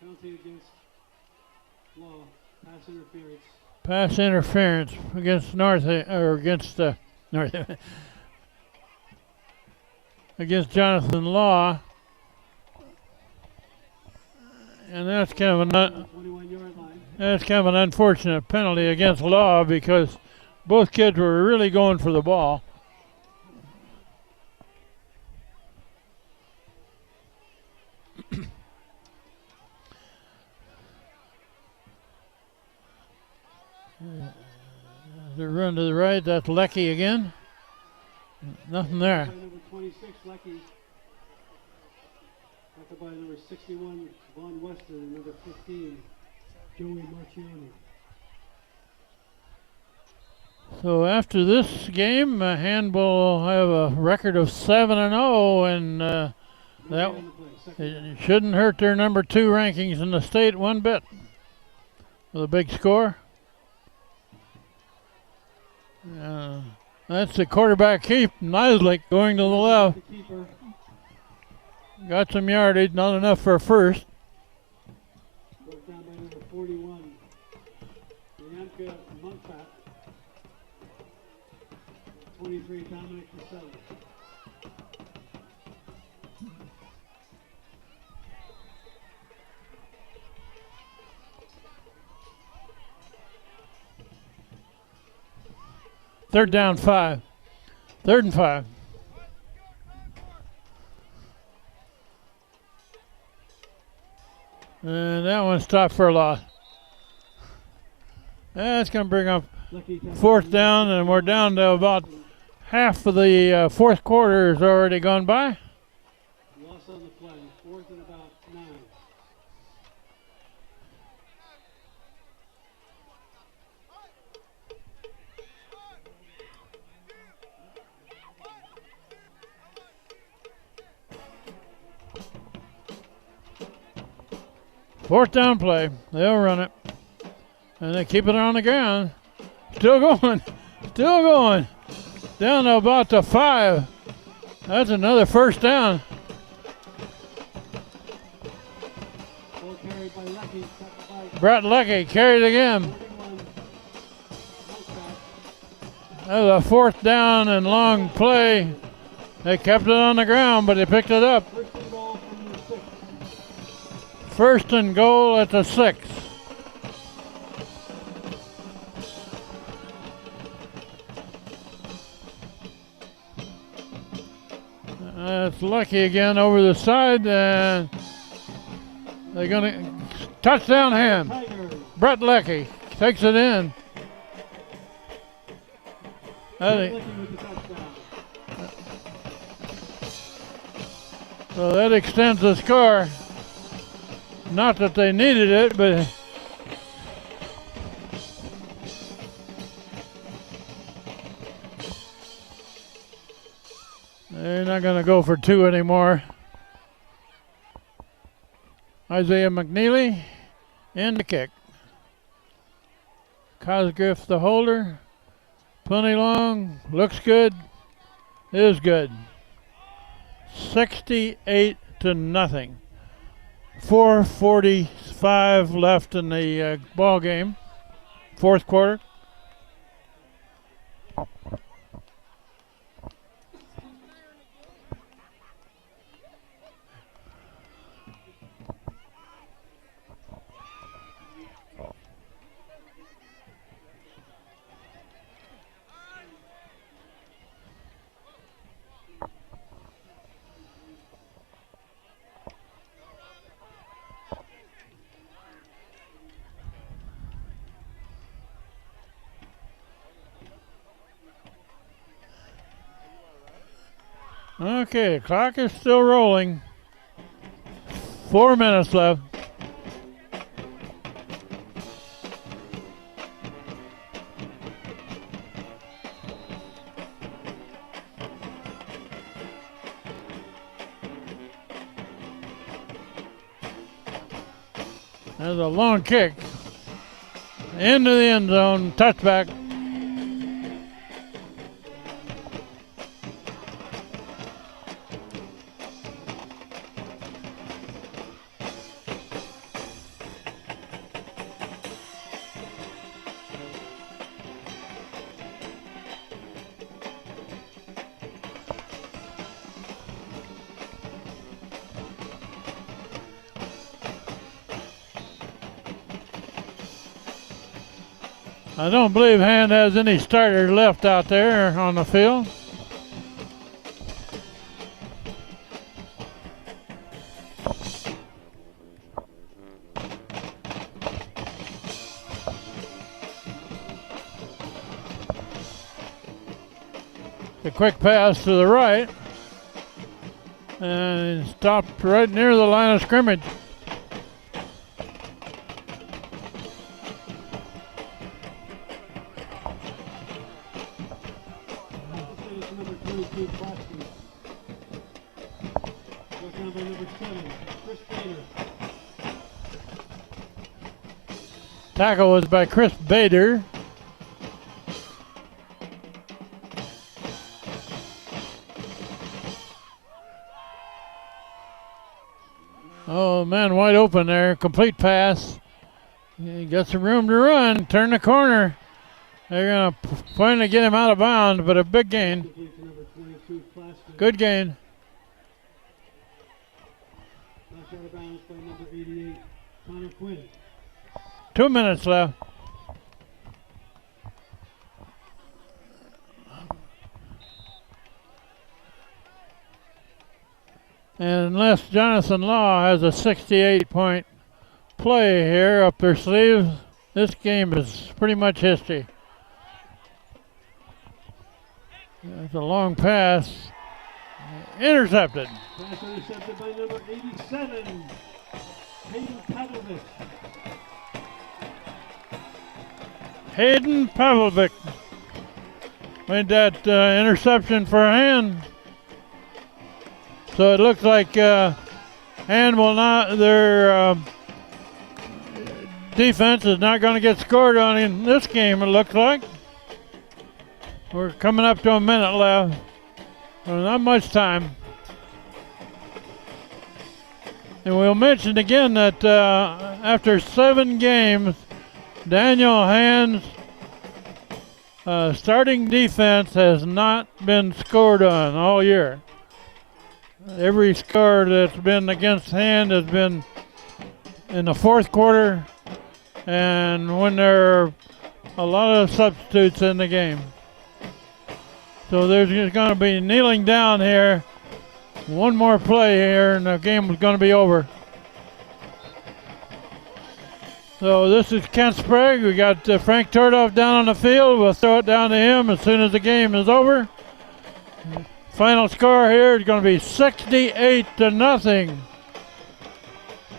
Penalty against Law. Pass interference. Pass interference against against Jonathan Law. And that's kind of an unfortunate penalty against Law because both kids were really going for the ball. The run to the right, that's Lecky again. Nothing there. Number 26, Lecky. After by number 61, Vaughn Weston, and number 15, Joey Marcioni. So after this game, Hand will have a record of 7-0, and that it shouldn't hurt their number 2 rankings in the state one bit. With a big score. That's the quarterback keep. Nisley going to the left. Got some yardage, not enough for a first. Brought down by number 41, Bianca Montfat. 23, Dominic Caselli. Third down 5. 3rd and 5. And that one stopped for a loss. That's going to bring up 4th down, and we're down to about half of the 4th quarter has already gone by. Loss on the play, 4th and about 9. Fourth down play. They'll run it. And they keep it on the ground. Still going. Still going. Down to about the 5. That's another first down. Ball carried by Lecky. Brett Lecky carried again. a 4th down and long play. They kept it on the ground, but they picked it up. First and goal from the 6. 1st and goal at the 6. It's Lucky again over the side, and they're going to touchdown hand. Tigers. Brett Leckie takes it in. Leckie with the touchdown. So that extends the score. Not that they needed it, but they're not going to go for 2 anymore. Isaiah McNeely in the kick. Cosgriff the holder. Plenty long. Looks good. Is good. 68 to nothing. 4:45 left in the ball game. 4th quarter. Okay, clock is still rolling. 4 minutes left. There's a long kick into the end zone, touchback. I don't believe Hand has any starters left out there on the field. The quick pass to the right and stopped right near the line of scrimmage. Number 22, Boston. Goes down by number 7, Chris Bader. Tackle was by Chris Bader. Oh, man, wide open there. Complete pass. He got some room to run. Turn the corner. They're going to finally get him out of bounds, but a big gain. Complete to number 22, Plaster. Good gain. Knocked out of bounds by number 88, Connor Quinn. 2 minutes left. And unless Jonathan Law has a 68-point play here up their sleeves, this game is pretty much history. That's a long pass. Intercepted. Pass intercepted by number 87, Hayden Pavlovich. Hayden Pavlovic made that interception for Hand. So it looks like Hand will not, their defense is not going to get scored on in this game, it looks like. We're coming up to a minute left. Well, not much time. And we'll mention again that after 7 games, Daniel Hand's starting defense has not been scored on all year. Every score that's been against Hand has been in the fourth quarter and when there are a lot of substitutes in the game. So there's going to be kneeling down here. One more play here and the game is going to be over. So this is Kent Sprague. We got Frank Tordoff down on the field. We'll throw it down to him as soon as the game is over. Final score here is going to be 68-0.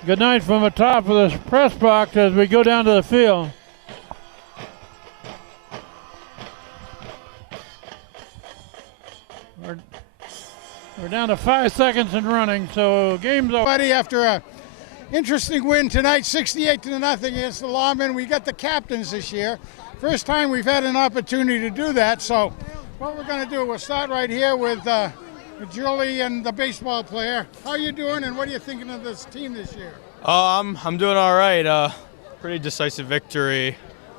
Good night from the top of the press box as we go down to the field. We're down to 5 seconds and running, so game's over. Buddy, after a interesting win tonight, 68-0 against the Lawmen. We got the captains this year. First time we've had an opportunity to do that. So what we're going to do, we'll start right here with Julie and the baseball player. How are you doing and what are you thinking of this team this year? I'm doing all right. Pretty decisive victory.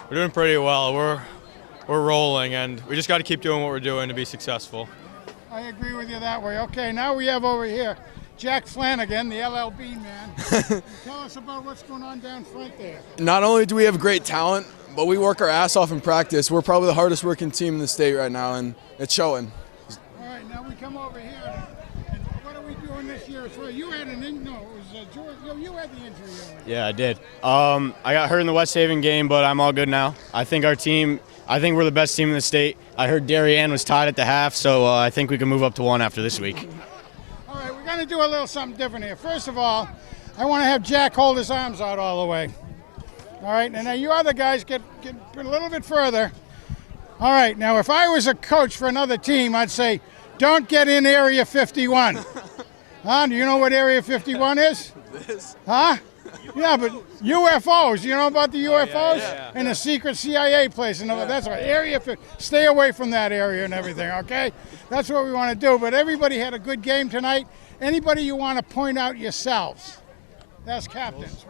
We're doing pretty well. We're rolling, and we just got to keep doing what we're doing to be successful. I agree with you that way. Okay, now we have over here Jack Flanagan, the LLB man. Tell us about what's going on down front there. Not only do we have great talent, but we work our ass off in practice. We're probably the hardest working team in the state right now, and it's showing. All right, now we come over here. And what are we doing this year? So you had an injury. No, it was George. No, you had the injury. Yeah, I did. I got hurt in the West Haven game, but I'm all good now. I think we're the best team in the state. I heard Darien was tied at the half, so I think we can move up to 1 after this week. All right, we're going to do a little something different here. First of all, I want to have Jack hold his arms out all the way. All right, and now you other guys get a little bit further. All right, now if I was a coach for another team, I'd say, don't get in Area 51. Huh? Do you know what Area 51 is? Huh? Yeah, but UFOs. You know about the UFOs? Yeah. And the secret CIA place. And that's right. Area 50. Stay away from that area and everything, okay? That's what we want to do. But everybody had a good game tonight. Anybody you want to point out yourselves? That's captains.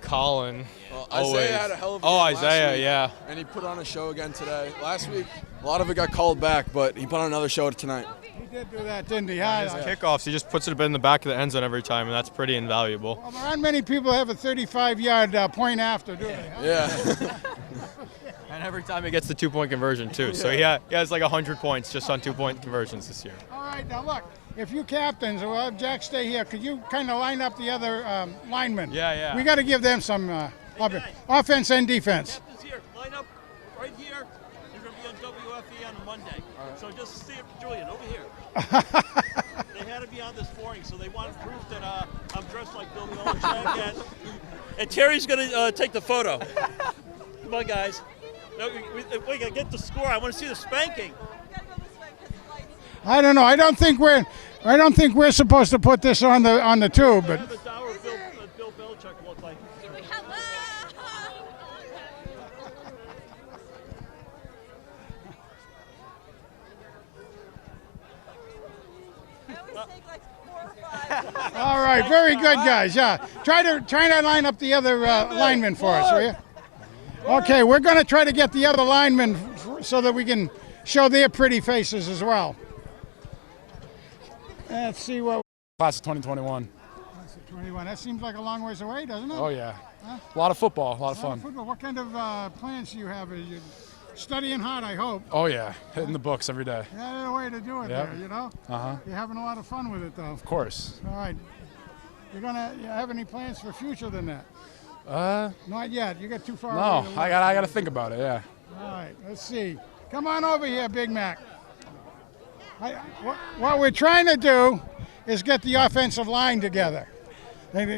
Colin. Well, always. Isaiah had a hell of a game Isaiah, last week, yeah. and he put on a show again today. Last week, a lot of it got called back, but he put on another show tonight. He did do that, didn't he? His kickoffs, he just puts it in the back of the end zone every time, and that's pretty invaluable. Well, there aren't many people who have a 35-yard point after, do they? Huh? Yeah. And every time he gets the 2-point conversion, too. So he has like 100 points just on 2-point conversions this year. All right, now look, if you captains, we'll have Jack stay here. Could you kind of line up the other linemen? Yeah. We got to give them some offense and defense. Captains here, line up right here. You're going to be on WFE on Monday. So just see it, Julian, over here. They had to be on this morning, so they wanted proof that I'm dressed like Bill Belichick. And Terry's going to take the photo. Come on, guys. No, we got to get the score. I want to see the spanking. I don't know. I don't think we're supposed to put this on the tube, but. Have a dour Bill Belichick look like. All right, very good, guys. Yeah, try to line up the other linemen for us, will you? Okay, we're going to try to get the other linemen so that we can show their pretty faces as well. Let's see what. Class of 2021. Class of 21. That seems like a long ways away, doesn't it? Oh yeah. Huh? A lot of football, a lot of fun. Football. What kind of plans do you have? Are you studying hard, I hope? Oh yeah, hitting the books every day. Yeah, the way to do it Yep. there, you know? Uh-huh. You're having a lot of fun with it, though. Of course. All right. You have any plans for future than that? Not yet. You got too far No, away to I look. gotta think about it, yeah. All right, let's see. Come on over here, Big Mac. What we're trying to do is get the offensive line together.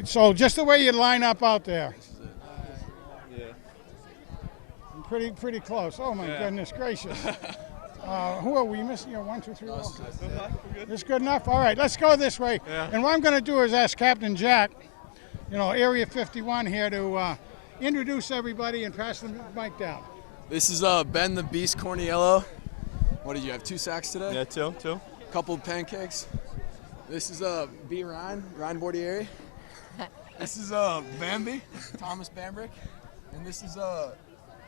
So just the way you line up out there. Pretty close. Oh my goodness gracious. Who are we missing? 1, 2, 3. This good enough? All right, let's go this way. Yeah. And what I'm going to do is ask Captain Jack, Area 51 here, to introduce everybody and pass the mic down. This is Ben the Beast Corniello. What did you have? 2 sacks today? Yeah, two. Couple of pancakes. This is B. Ryan Bordieri. This is Bambi, Thomas Bambrick. And this is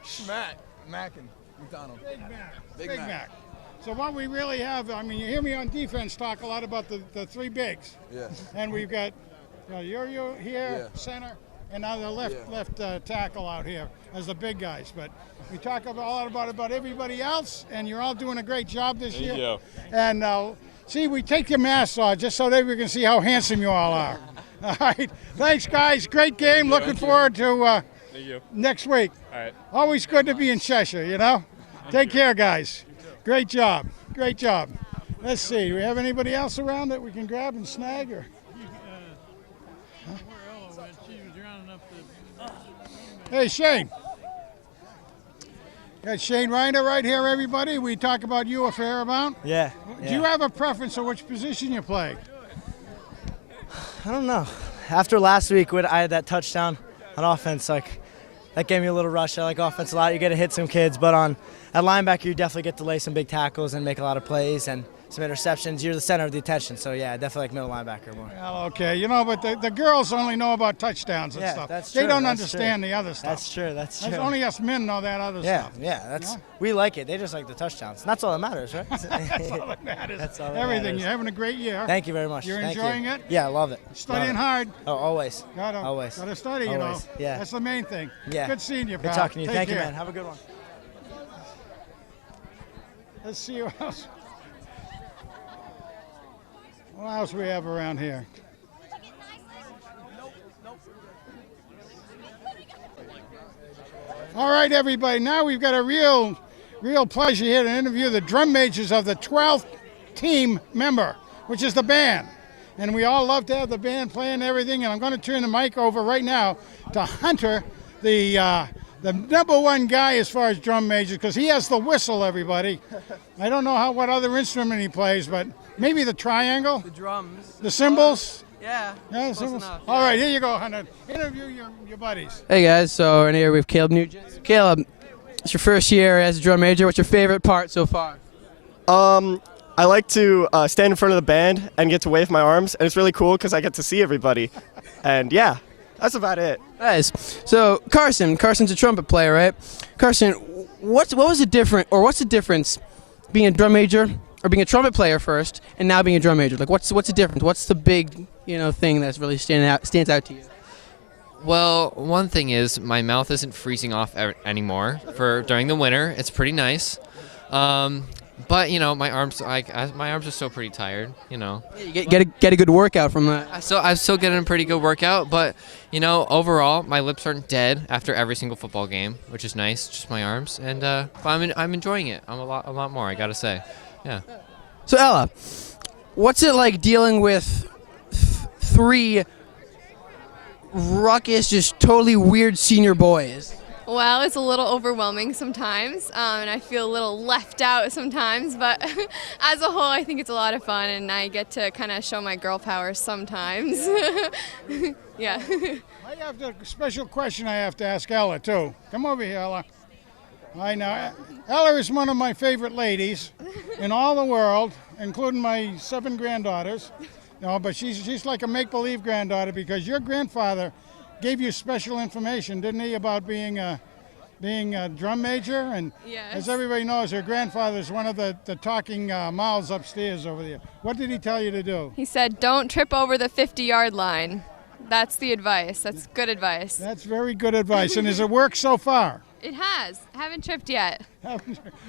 Schmatt Mackin. McDonald. Big Mac. So what we really have, I mean, you hear me on defense talk a lot about the three bigs. Yeah. And we've got Yo-Yo here, Yeah. center, and now the left tackle out here as the big guys. But we talk a lot about everybody else, and you're all doing a great job this year. Thank you. And see, we take your masks off just so that we can see how handsome you all are. All right. Thanks, guys. Great game. Looking forward to Thank you. next week. All right. Always good to be in Cheshire, you know? Take care, guys. Great job. Great job. Let's see. Do we have anybody else around that we can grab and snag? Or? Hey, Shane. Got Shane Reiner right here, everybody. We talk about you a fair amount. Yeah. Do you have a preference of which position you play? I don't know. After last week when I had that touchdown on offense, like that gave me a little rush. I like offense a lot. You get to hit some kids, but at linebacker you definitely get to lay some big tackles and make a lot of plays and some interceptions. You're the center of the attention, so yeah, I definitely like middle linebacker more. Well, okay, you know, but the girls only know about touchdowns and Yeah, stuff. that's They true, don't that's understand true. the other stuff. That's true. That's true. Only us men know that other Yeah, stuff. yeah. You know? We like it. They just like the touchdowns. And that's all that matters, right? That's all that matters. That's all that Everything. matters. You're having a great year. Thank you very much. You're Thank enjoying you. it? Yeah, I love it. Studying Love it. hard. Oh, always. Gotta study, you know. Always, yeah. That's the main thing. Yeah. Good seeing you, Good pal. talking to you. Take Thank you, care. man. Have a good one. Let's see what else. What else we have around here? All right, everybody. Now we've got a real pleasure here to interview the drum majors of the 12th team member, which is the band. And we all love to have the band playing everything. And I'm going to turn the mic over right now to Hunter, the number one guy as far as drum majors, because he has the whistle, everybody. I don't know what other instrument he plays, but maybe the triangle? The drums. The cymbals? Yeah. Yeah, close cymbals. enough, All right, here you go, Hunter. Interview your buddies. Hey guys, so in here we have Caleb Nugent. Caleb, it's your first year as a drum major. What's your favorite part so far? I like to stand in front of the band and get to wave my arms, and it's really cool because I get to see everybody. And yeah, that's about it. Nice. So Carson's a trumpet player, right? Carson, what's the difference being a drum major or being a trumpet player first and now being a drum major? Like what's the difference? What's the big, thing that's really stands out to you? Well, one thing is my mouth isn't freezing off anymore during the winter. It's pretty nice. But my arms are still pretty tired. You get a good workout from that. I'm still getting a pretty good workout, but overall my lips aren't dead after every single football game, which is nice. Just my arms, and but I'm enjoying it. I'm a lot more. I gotta say, yeah. So Ella, what's it like dealing with three ruckus, just totally weird senior boys? Well, it's a little overwhelming sometimes, and I feel a little left out sometimes, but as a whole, I think it's a lot of fun, and I get to kind of show my girl power sometimes. Yeah. I have a special question I have to ask Ella, too. Come over here, Ella. I know. Ella is one of my favorite ladies in all the world, including my 7 granddaughters. But she's like a make-believe granddaughter because your grandfather gave you special information, didn't he, about being a drum major? And yes. As everybody knows, her grandfather's one of the talking mouths upstairs over there. What did he tell you to do? He said, don't trip over the 50-yard line. That's the advice. That's good advice. That's very good advice. And has it worked so far? It has. Haven't tripped yet.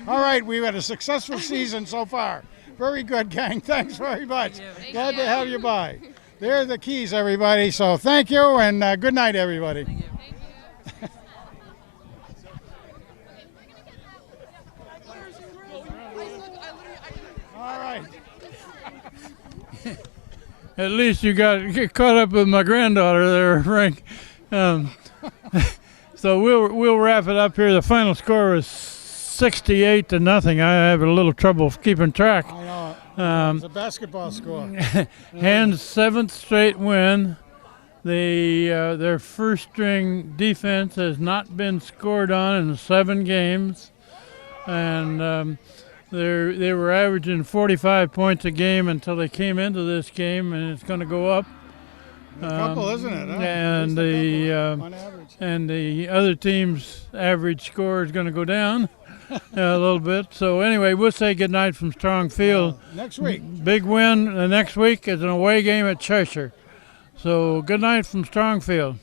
All right, we've had a successful season so far. Very good, gang. Thanks very much. Glad to have you by. There are the keys, everybody. So thank you, and good night, everybody. Thank you. All right. At least you get caught up with my granddaughter there, Frank. So we'll wrap it up here. The final score was 68-0. I have a little trouble keeping track. I know. It's a basketball score. Hand's 7th straight win. Their first-string defense has not been scored on in 7 games, and they were averaging 45 points a game until they came into this game, and it's going to go up. A couple, isn't it? Huh? And the other team's average score is going to go down. Yeah, a little bit. So anyway, we'll say good night from Strong Field. Next week. Big win. The next week is an away game at Cheshire. So good night from Strong Field.